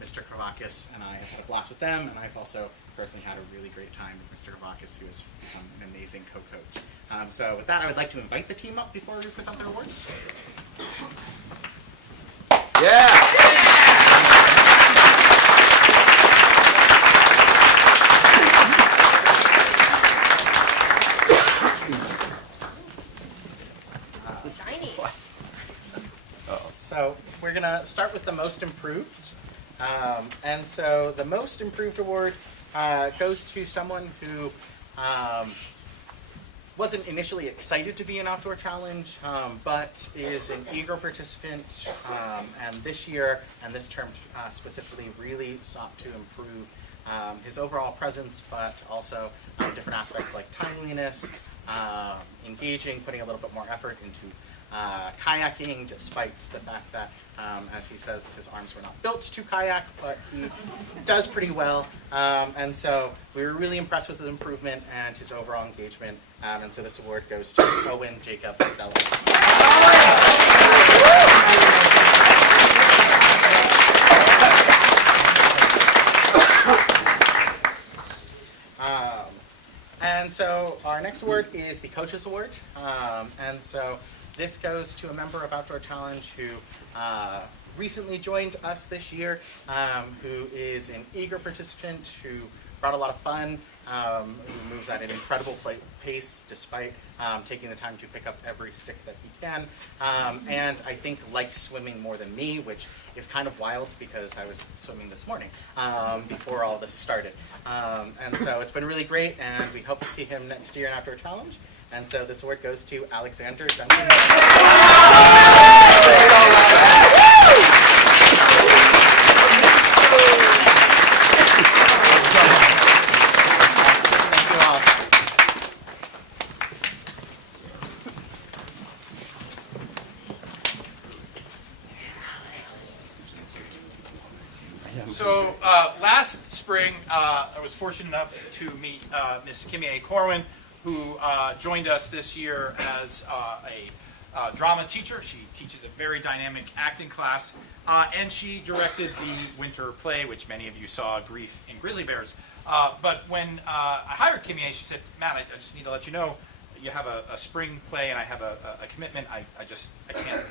Mr. Kravakis and I have had a blast with them, and I've also personally had a really great time with Mr. Kravakis, who has become an amazing co-coach. So with that, I would like to invite the team up before we present their awards. So we're going to start with the most improved. And so the most improved award goes to someone who wasn't initially excited to be an Outdoor Challenge, but is an eager participant, and this year and this term specifically really sought to improve his overall presence, but also different aspects like timeliness, engaging, putting a little bit more effort into kayaking, despite the fact that, as he says, his arms were not built to kayak, but he does pretty well. And so we were really impressed with his improvement and his overall engagement. And so this award goes to Owen Jacob Bella. And so our next award is the Coaches Award. And so this goes to a member of Outdoor Challenge who recently joined us this year, who is an eager participant, who brought a lot of fun, who moves at an incredible pace despite taking the time to pick up every stick that he can, and I think likes swimming more than me, which is kind of wild because I was swimming this morning before all this started. And so it's been really great, and we hope to see him next year in Outdoor Challenge. And so this award goes to Alexander Duncan. Thank you all. So last spring, I was fortunate enough to meet Miss Kimie Corwin, who joined us this year as a drama teacher. She teaches a very dynamic acting class, and she directed the winter play, which many of you saw, Grief in Grizzly Bears. But when I hired Kimie, she said, "Matt, I just need to let you know, you have a spring play, and I have a commitment. I can't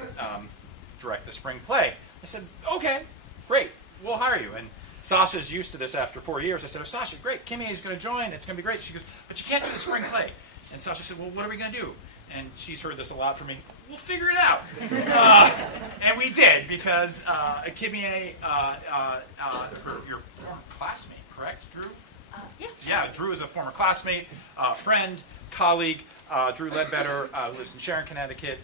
direct the spring play." I said, "Okay, great, we'll hire you." And Sasha's used to this after 4 years. I said, "Oh, Sasha, great, Kimie is going to join. It's going to be great." She goes, "But you can't do the spring play." And Sasha said, "Well, what are we going to do?" And she's heard this a lot from me. "We'll figure it out." And we did, because Kimie, your former classmate, correct, Drew? Yeah. Yeah, Drew is a former classmate, friend, colleague. Drew Ledbetter, who lives in Sharon, Connecticut,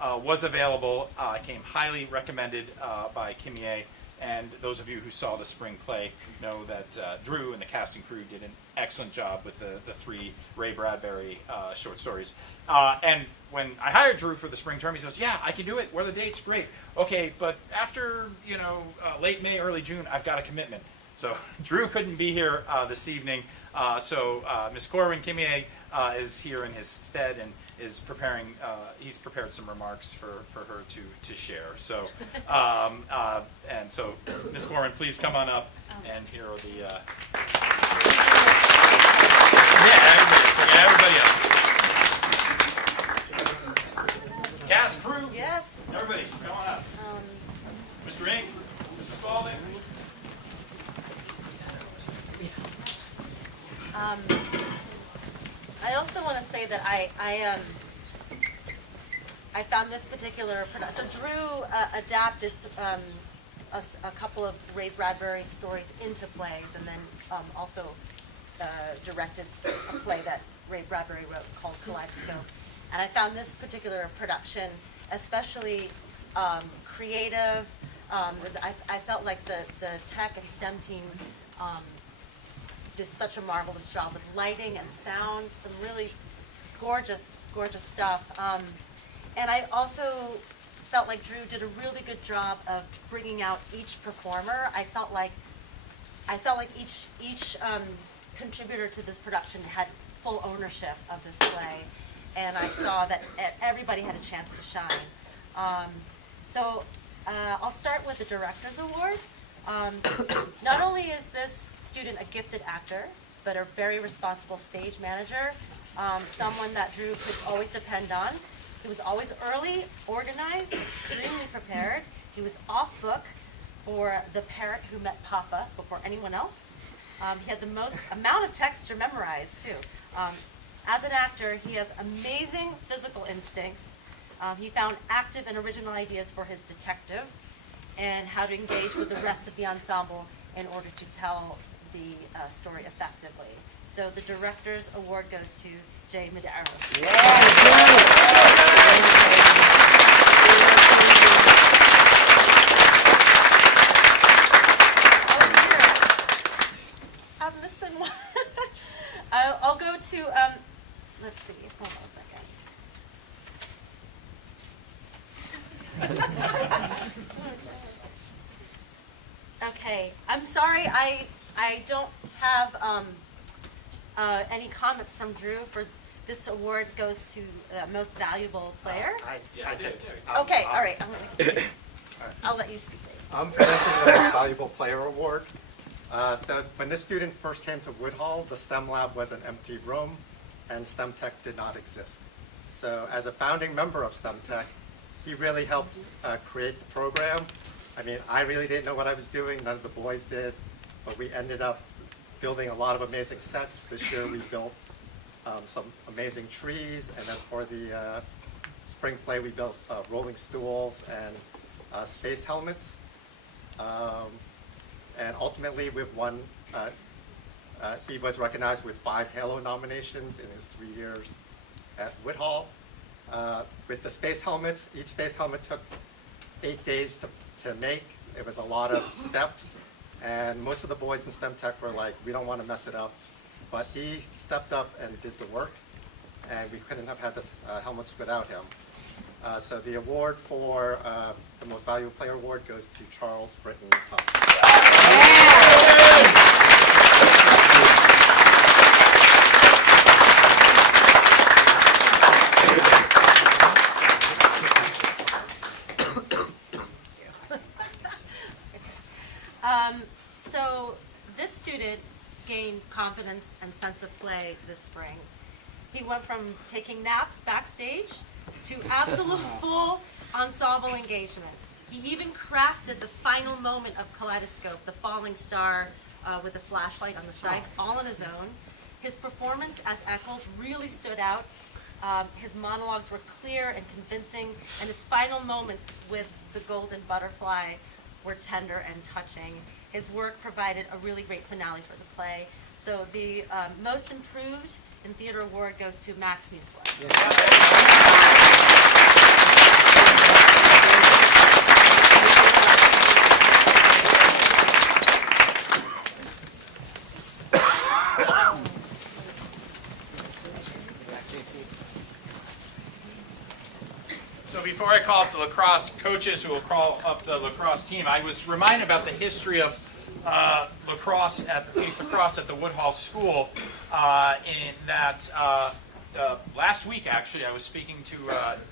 was available. Came highly recommended by Kimie. And those of you who saw the spring play know that Drew and the casting crew did an excellent job with the 3 Ray Bradbury short stories. And when I hired Drew for the spring term, he says, "Yeah, I can do it. What are the dates? Great. Okay, but after late May, early June, I've got a commitment." So Drew couldn't be here this evening. So Ms. Corwin, Kimie is here in his stead and is preparing. He's prepared some remarks for her to share. So and so Ms. Corwin, please come on up, and here are the everybody up. Cast, crew. Yes. Everybody, come on up. Mr. Ing, Mr. Spalding. I also want to say that I found this particular production. So Drew adapted a couple of Ray Bradbury stories into plays, and then also directed a play that Ray Bradbury wrote called Kaleidoscope. And I found this particular production especially creative, I felt like the tech and STEM team did such a marvelous job with lighting and sound, some really gorgeous, gorgeous stuff. And I also felt like Drew did a really good job of bringing out each performer. I felt like each contributor to this production had full ownership of this play, and I saw that everybody had a chance to shine. So I'll start with the Director's Award. Not only is this student a gifted actor, but a very responsible stage manager, someone that Drew could always depend on. He was always early, organized, extremely prepared. He was off book for The Parrot Who Met Papa before anyone else. He had the most amount of text to memorize, too. As an actor, he has amazing physical instincts. He found active and original ideas for his detective and how to engage with the rest of the ensemble in order to tell the story effectively. So the Director's Award goes to Jay Medeiros. I'm missing one. I'll go to, let's see, hold on a second. Okay, I'm sorry, I don't have any comments from Drew for this award goes to most valuable player. I did. Okay, all right, I'll let you speak later. I'm presenting the Most Valuable Player Award. So when this student first came to Woodhull, the STEM lab was an empty room and STEM Tech did not exist. So as a founding member of STEM Tech, he really helped create the program. I mean, I really didn't know what I was doing, none of the boys did, but we ended up building a lot of amazing sets. This year we built some amazing trees, and then for the spring play we built rolling stools and space helmets. And ultimately we've won, he was recognized with 5 Halo nominations in his 3 years at Woodhull. With the space helmets, each space helmet took 8 days to make. It was a lot of steps, and most of the boys in STEM Tech were like, we don't want to mess it up. But he stepped up and did the work, and we couldn't have had the helmets without him. So the award for the Most Valuable Player Award goes to Charles Britton Hunt. So this student gained confidence and sense of play this spring. He went from taking naps backstage to absolute full ensemble engagement. He even crafted the final moment of Kaleidoscope, the falling star with the flashlight on the side, all on his own. His performance as Eccles really stood out. His monologues were clear and convincing, and his final moments with the golden butterfly were tender and touching. His work provided a really great finale for the play. So the Most Improved in Theater Award goes to Max Muesler. So before I call up the lacrosse coaches who will call up the lacrosse team, I was reminded about the history of lacrosse at Phoenix Lacrosse at the Woodhull School. In that last week, actually, I was speaking to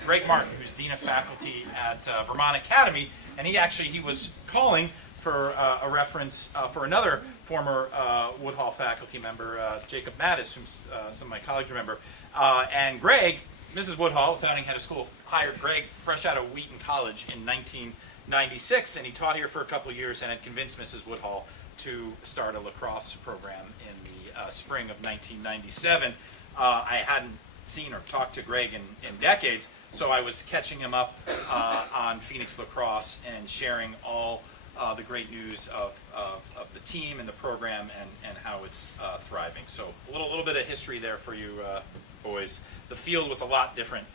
Greg Martin, who's Dean of Faculty at Vermont Academy, and he was calling for a reference for another former Woodhull faculty member, Jacob Mattis, whom some of my colleagues remember. And Greg, Mrs. Woodhull, the founding head of school, hired Greg fresh out of Wheaton College in 1996, and he taught here for a couple of years and had convinced Mrs. Woodhull to start a lacrosse program in the spring of 1997. I hadn't seen or talked to Greg in decades, so I was catching him up on Phoenix Lacrosse and sharing all the great news of the team and the program and how it's thriving. So a little bit of history there for you boys. The field was a lot different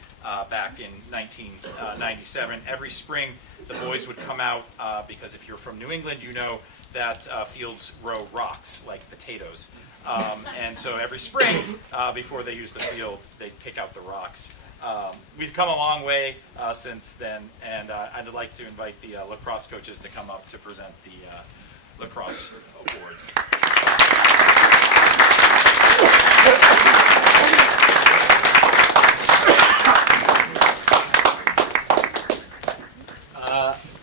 back in 1997. Every spring, the boys would come out, because if you're from New England, you know that fields grow rocks like potatoes. And so every spring, before they use the field, they'd pick out the rocks. We've come a long way since then, and I'd like to invite the lacrosse coaches to come up to present the lacrosse awards.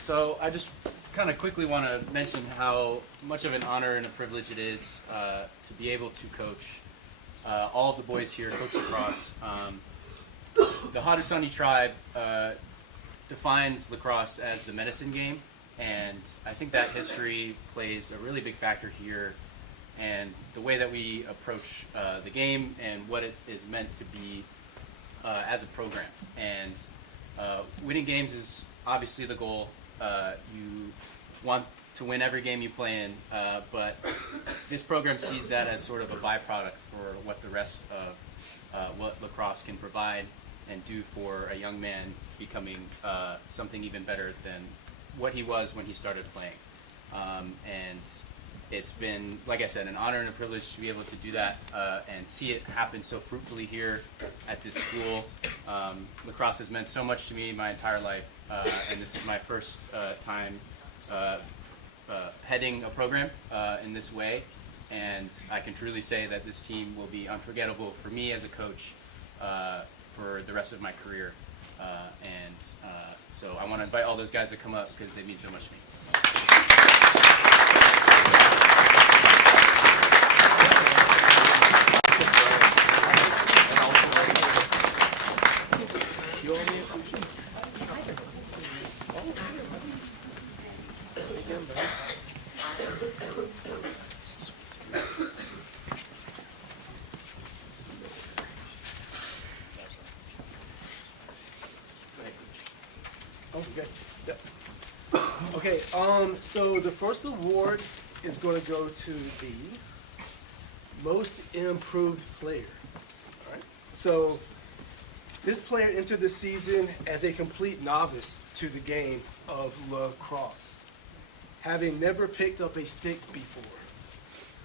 So I just kind of quickly want to mention how much of an honor and a privilege it is to be able to coach all of the boys here, coach lacrosse. The Haudenosaunee tribe defines lacrosse as the medicine game, and I think that history plays a really big factor here, and the way that we approach the game and what it is meant to be as a program. And winning games is obviously the goal. You want to win every game you play in, but this program sees that as sort of a byproduct for what the rest of what lacrosse can provide and do for a young man becoming something even better than what he was when he started playing. And it's been, like I said, an honor and a privilege to be able to do that and see it happen so fruitfully here at this school. Lacrosse has meant so much to me my entire life, and this is my first time heading a program in this way, and I can truly say that this team will be unforgettable for me as a coach for the rest of my career. So I want to invite all those guys to come up because they mean so much to me. Okay, so the first award is going to go to the most improved player. All right. So this player entered the season as a complete novice to the game of lacrosse, having never picked up a stick before.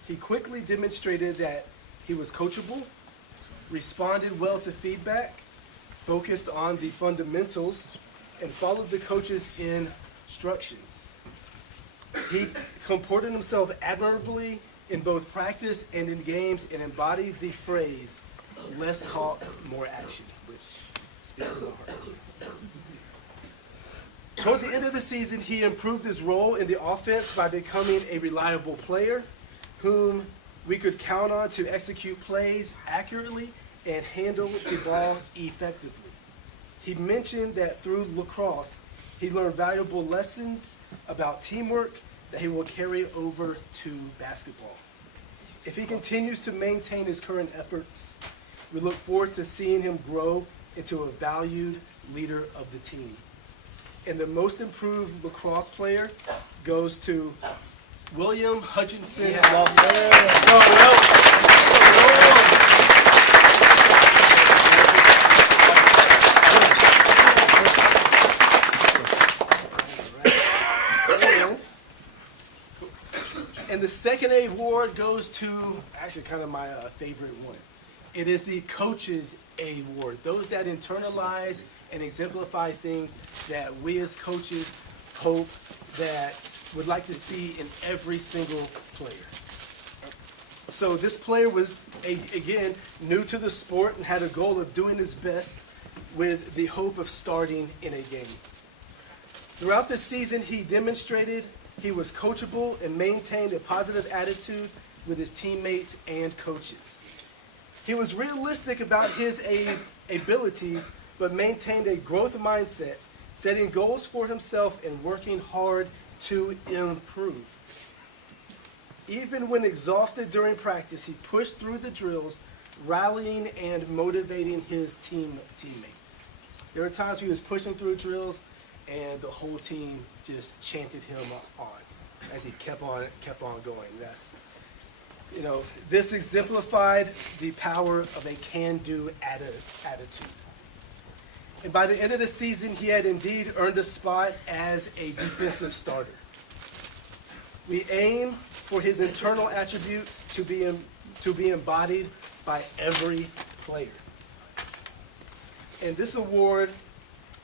He quickly demonstrated that he was coachable, responded well to feedback, focused on the fundamentals, and followed the coach's instructions. He comported himself admirably in both practice and in games and embodied the phrase, less talk, more action, which speaks to my heart. Toward the end of the season, he improved his role in the offense by becoming a reliable player whom we could count on to execute plays accurately and handle the ball effectively. He mentioned that through lacrosse, he learned valuable lessons about teamwork that he will carry over to basketball. If he continues to maintain his current efforts, we look forward to seeing him grow into a valued leader of the team. And the most improved lacrosse player goes to William Hutchinson. And the second award goes to, actually kind of my favorite one. It is the Coaches Award. Those that internalize and exemplify things that we as coaches hope that would like to see in every single player. So this player was, again, new to the sport and had a goal of doing his best with the hope of starting in a game. Throughout the season, he demonstrated he was coachable and maintained a positive attitude with his teammates and coaches. He was realistic about his abilities, but maintained a growth mindset, setting goals for himself and working hard to improve. Even when exhausted during practice, he pushed through the drills, rallying and motivating his teammates. There were times he was pushing through drills and the whole team just chanted him on as he kept on going. That's, this exemplified the power of a can-do attitude. And by the end of the season, he had indeed earned a spot as a defensive starter. We aim for his internal attributes to be embodied by every player. And this award,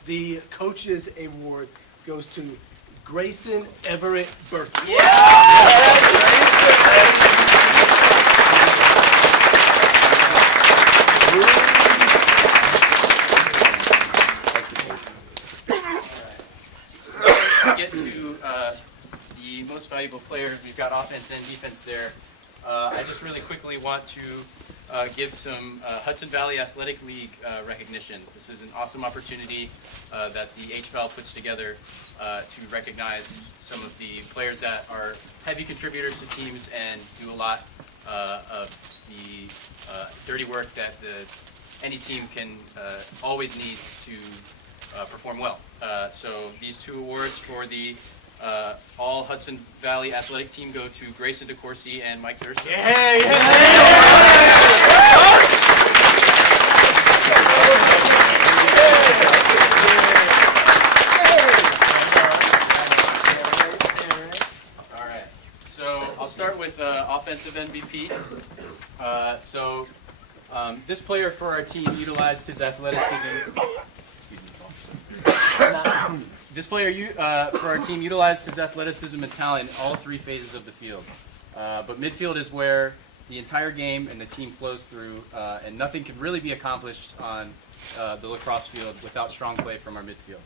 the Coaches Award, goes to Grayson Everett Burke. Get to the most valuable players. We've got offense and defense there. I just really quickly want to give some Hudson Valley Athletic League recognition. This is an awesome opportunity that the HVAL puts together to recognize some of the players that are heavy contributors to teams and do a lot of the dirty work that any team can always needs to perform well. So these two awards for the all Hudson Valley athletic team go to Grayson DeCourcy and Mike Thurston. All right. So I'll start with offensive MVP. This player for our team utilized his athleticism. Excuse me, Paul. This player for our team utilized his athleticism and talent in all three phases of the field. But midfield is where the entire game and the team flows through, and nothing can really be accomplished on the lacrosse field without strong play from our midfield.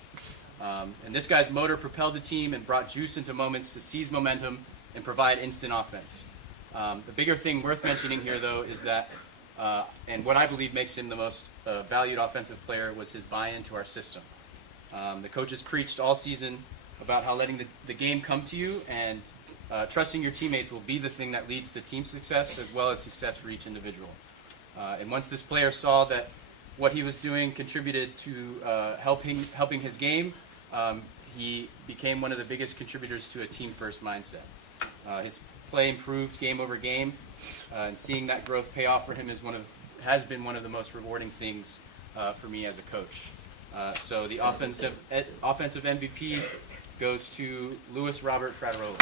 And this guy's motor propelled the team and brought juice into moments to seize momentum and provide instant offense. The bigger thing worth mentioning here, though, is that, and what I believe makes him the most valued offensive player, was his buy-in to our system. The coaches preached all season about how letting the game come to you and trusting your teammates will be the thing that leads to team success as well as success for each individual. And once this player saw that what he was doing contributed to helping his game, he became one of the biggest contributors to a team-first mindset. His play improved game over game, and seeing that growth pay off for him has been one of the most rewarding things for me as a coach. So the offensive MVP goes to Louis Robert Fraterolo.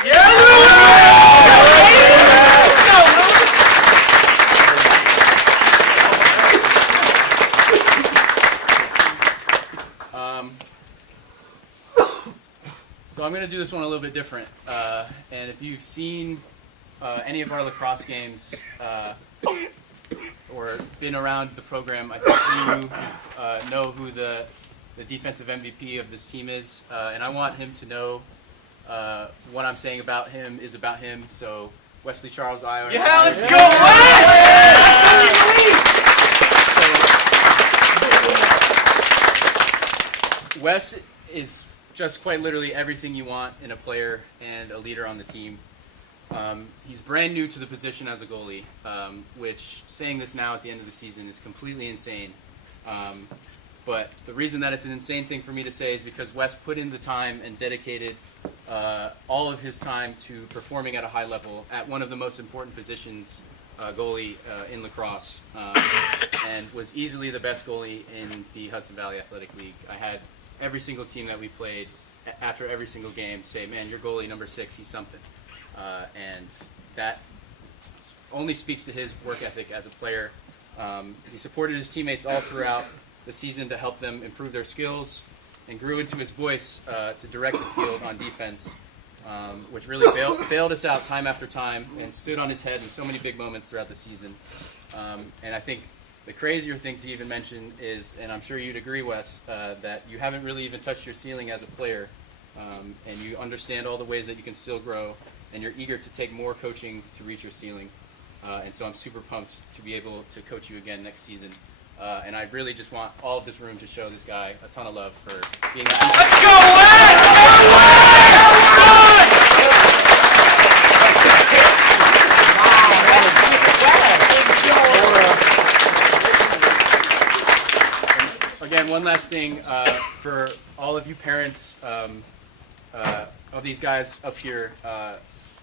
So I'm going to do this one a little bit different. And if you've seen any of our lacrosse games or been around the program, I think you know who the defensive MVP of this team is. And I want him to know what I'm saying about him is about him. So Wesley Charles Iyer. Yeah, let's go, Wes! Wes is just quite literally everything you want in a player and a leader on the team. He's brand new to the position as a goalie, which saying this now at the end of the season is completely insane. But the reason that it's an insane thing for me to say is because Wes put in the time and dedicated all of his time to performing at a high level at one of the most important positions, goalie in lacrosse, and was easily the best goalie in the Hudson Valley Athletic League. I had every single team that we played after every single game say, man, your goalie number 6, he's something. And that only speaks to his work ethic as a player. He supported his teammates all throughout the season to help them improve their skills and grew into his voice to direct the field on defense, which really bailed us out time after time and stood on his head in so many big moments throughout the season. And I think the crazier thing to even mention is, and I'm sure you'd agree, Wes, that you haven't really even touched your ceiling as a player, and you understand all the ways that you can still grow, and you're eager to take more coaching to reach your ceiling. And so I'm super pumped to be able to coach you again next season. And I really just want all of this room to show this guy a ton of love for being a Let's go, Wes! Again, one last thing for all of you parents of these guys up here.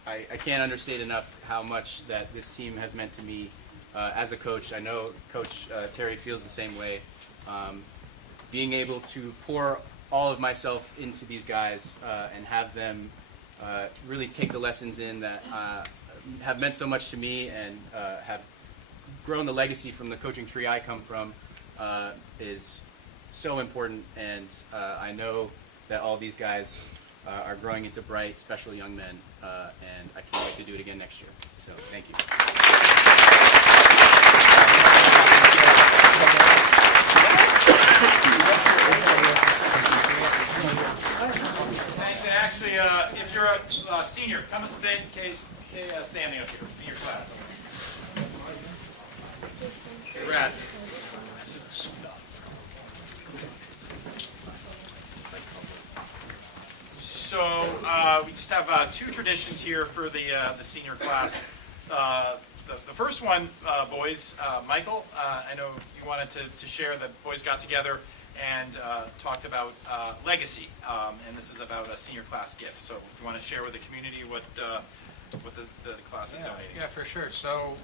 I can't understate enough how much that this team has meant to me as a coach. I know Coach Terry feels the same way. being able to pour all of myself into these guys and have them really take the lessons in that have meant so much to me and have grown the legacy from the coaching tree I come from is so important. And I know that all these guys are growing into bright, special young men, and I can't wait to do it again next year. So thank you. Thanks, and actually, if you're a senior, come and stay in case standing up here, senior class. Congrats. So we just have two traditions here for the senior class. The first one, boys, Michael, I know you wanted to share that boys got together and talked about legacy, and this is about a senior class gift. So if you want to share with the community what the class is donating. Yeah, for sure. So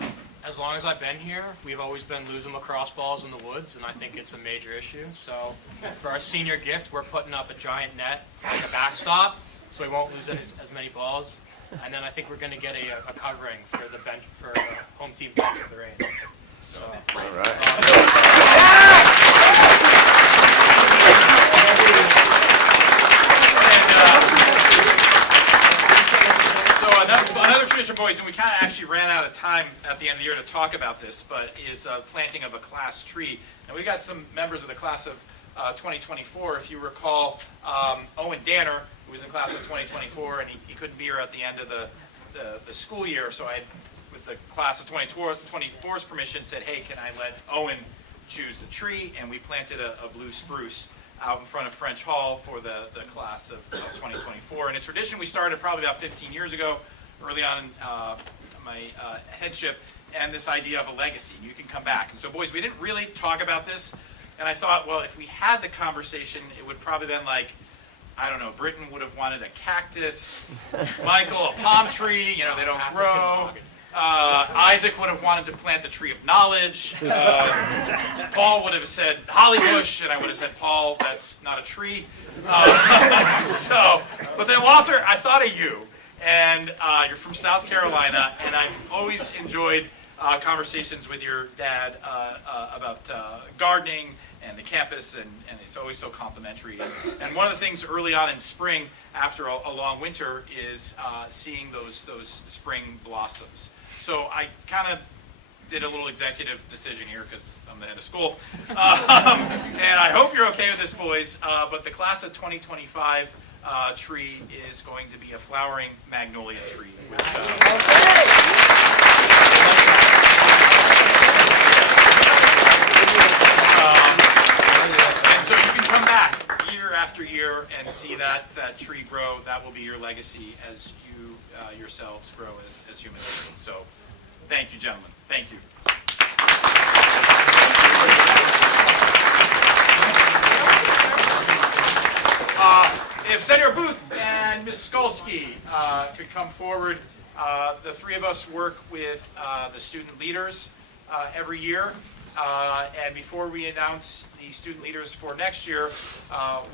as long as I've been here, we've always been losing lacrosse balls in the woods, and I think it's a major issue. So for our senior gift, we're putting up a giant net as a backstop, so we won't lose as many balls. And then I think we're going to get a covering for the bench, for the home team bench for the rain. So, All right. Another tradition, boys, and we kind of actually ran out of time at the end of the year to talk about this, but is planting of a class tree. And we got some members of the class of 2024. If you recall, Owen Danner, who was in the class of 2024, and he couldn't be here at the end of the school year, so I, with the class of 2024's permission, said, hey, can I let Owen choose the tree? And we planted a blue spruce out in front of French Hall for the class of 2024. And it's tradition we started probably about 15 years ago, early on in my headship, and this idea of a legacy. You can come back. And so, boys, we didn't really talk about this, and I thought, well, if we had the conversation, it would probably been like, I don't know, Britton would have wanted a cactus, Michael a palm tree, you know, they don't grow. Isaac would have wanted to plant the tree of knowledge. Paul would have said holly bush, and I would have said, Paul, that's not a tree. But then Walter, I thought of you, and you're from South Carolina, and I've always enjoyed conversations with your dad about gardening and the campus, and it's always so complimentary. And one of the things early on in spring, after a long winter, is seeing those spring blossoms. So I kind of did a little executive decision here because I'm the head of school. And I hope you're okay with this, boys, but the class of 2025 tree is going to be a flowering magnolia tree. Which, and so you can come back year after year and see that tree grow. That will be your legacy as you yourselves grow as human beings. So thank you, gentlemen. Thank you. If Senator Booth and Ms. Skolsky could come forward. The three of us work with the student leaders every year. And before we announce the student leaders for next year,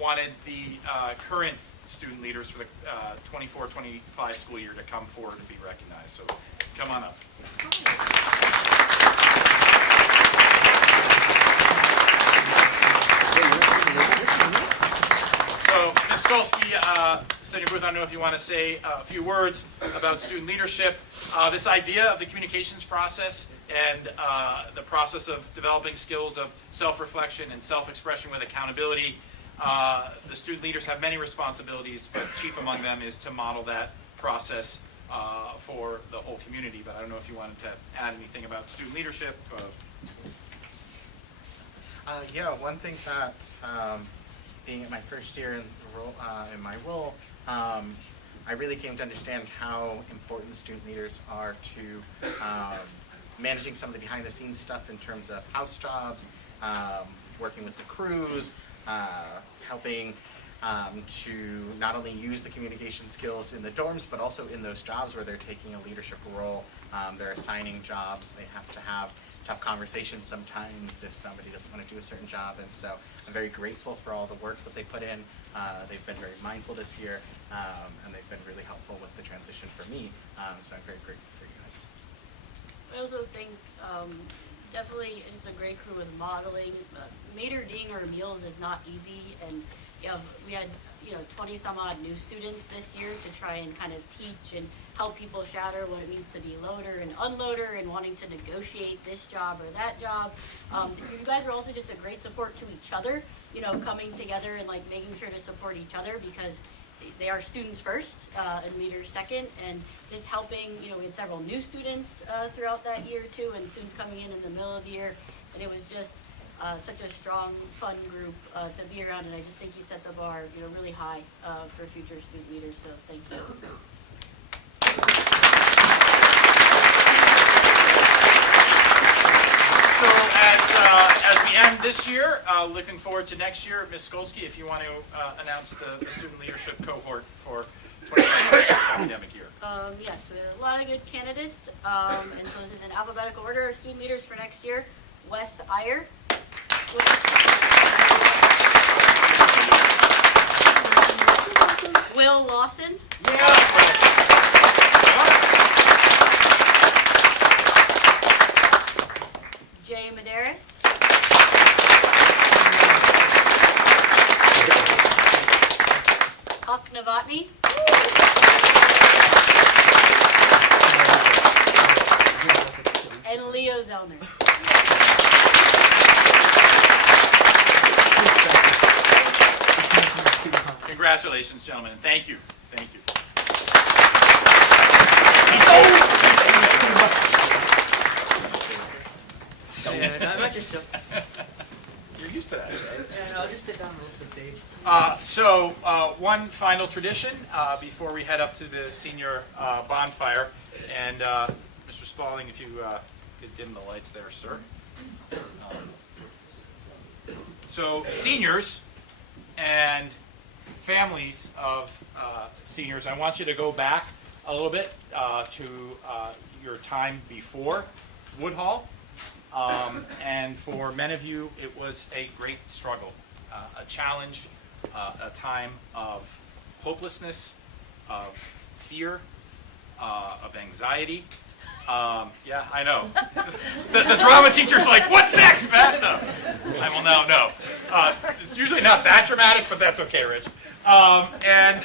wanted the current student leaders for the 24-25 school year to come forward and be recognized. So come on up. So, Ms. Skolsky, Senator Booth, I don't know if you want to say a few words about student leadership. This idea of the communications process and the process of developing skills of self-reflection and self-expression with accountability. The student leaders have many responsibilities, but chief among them is to model that process for the whole community. But I don't know if you wanted to add anything about student leadership. Yeah, one thing that being in my first year in my role, I really came to understand how important the student leaders are to managing some of the behind-the-scenes stuff in terms of house jobs, working with the crews, helping to not only use the communication skills in the dorms, but also in those jobs where they're taking a leadership role. They're assigning jobs they have to have tough conversations sometimes if somebody doesn't want to do a certain job. And so I'm very grateful for all the work that they put in. They've been very mindful this year, and they've been really helpful with the transition for me. So I'm very grateful for you guys. I also think definitely it's a great crew with modeling. Maître-d'ing our meals is not easy, and we had 20 some odd new students this year to try and kind of teach and help people shatter what it means to be loader and unloader and wanting to negotiate this job or that job. You guys are also just a great support to each other, coming together and like making sure to support each other because they are students first and leaders second, and just helping, we had several new students throughout that year too, and students coming in the middle of the year, and it was just such a strong, fun group to be around, and I just think you set the bar, really high for future student leaders, so thank you. So as we end this year, looking forward to next year, Ms. Skolsky, if you want to announce the student leadership cohort for 2026 academic year. Yes, we have a lot of good candidates, and so this is in alphabetical order. Our student leaders for next year: Wes Iyer, Will Lawson, Jay Medeiros, Huck Novotny, and Leo Zellner. Congratulations, gentlemen, and thank you. Thank you. You're used to that, right? Yeah, no, I'll just sit down and look at the stage. So one final tradition before we head up to the senior bonfire, and Mr. Spalding, if you could dim the lights there, sir. So seniors and families of seniors, I want you to go back a little bit to your time before Woodhull. And for many of you, it was a great struggle, a challenge, a time of hopelessness, of fear, of anxiety. Yeah, I know. The drama teacher's like, what's next, Matt? No. I will now know. It's usually not that dramatic, but that's okay, Rich. And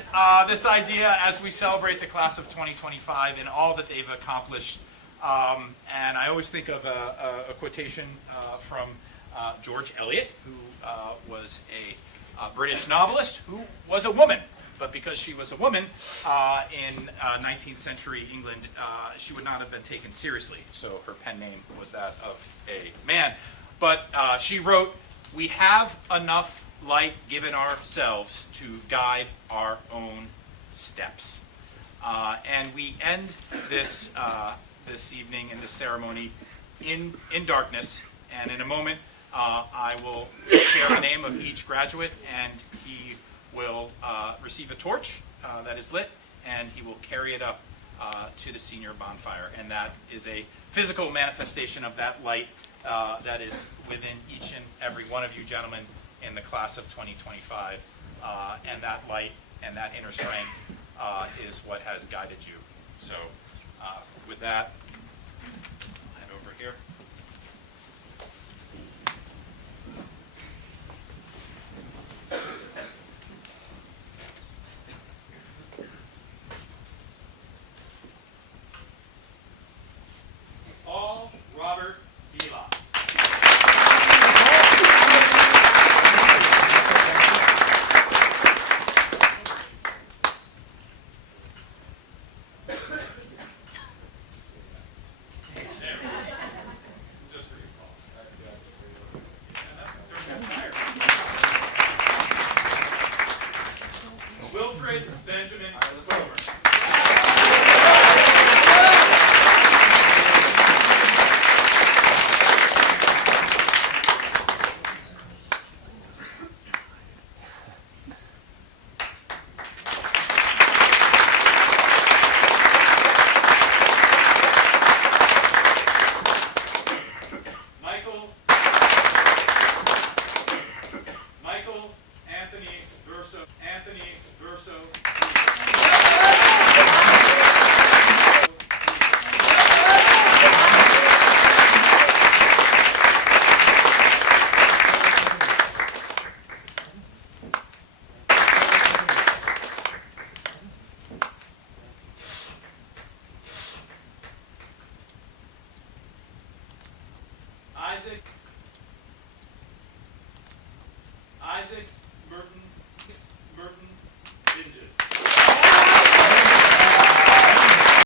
this idea, as we celebrate the class of 2025 and all that they've accomplished, and I always think of a quotation from George Eliot, who was a British novelist who was a woman. But because she was a woman in 19th century England, she would not have been taken seriously. So her pen name was that of a man. But she wrote, "We have enough light given ourselves to guide our own steps." And we end this this evening in this ceremony in darkness. And in a moment, I will share the name of each graduate, and he will receive a torch that is lit, and he will carry it up to the senior bonfire. And that is a physical manifestation of that light that is within each and every one of you gentlemen in the class of 2025. And that light and that inner strength is what has guided you. So with that, I'll head over here. Paul Robert Vila. Isaac Merton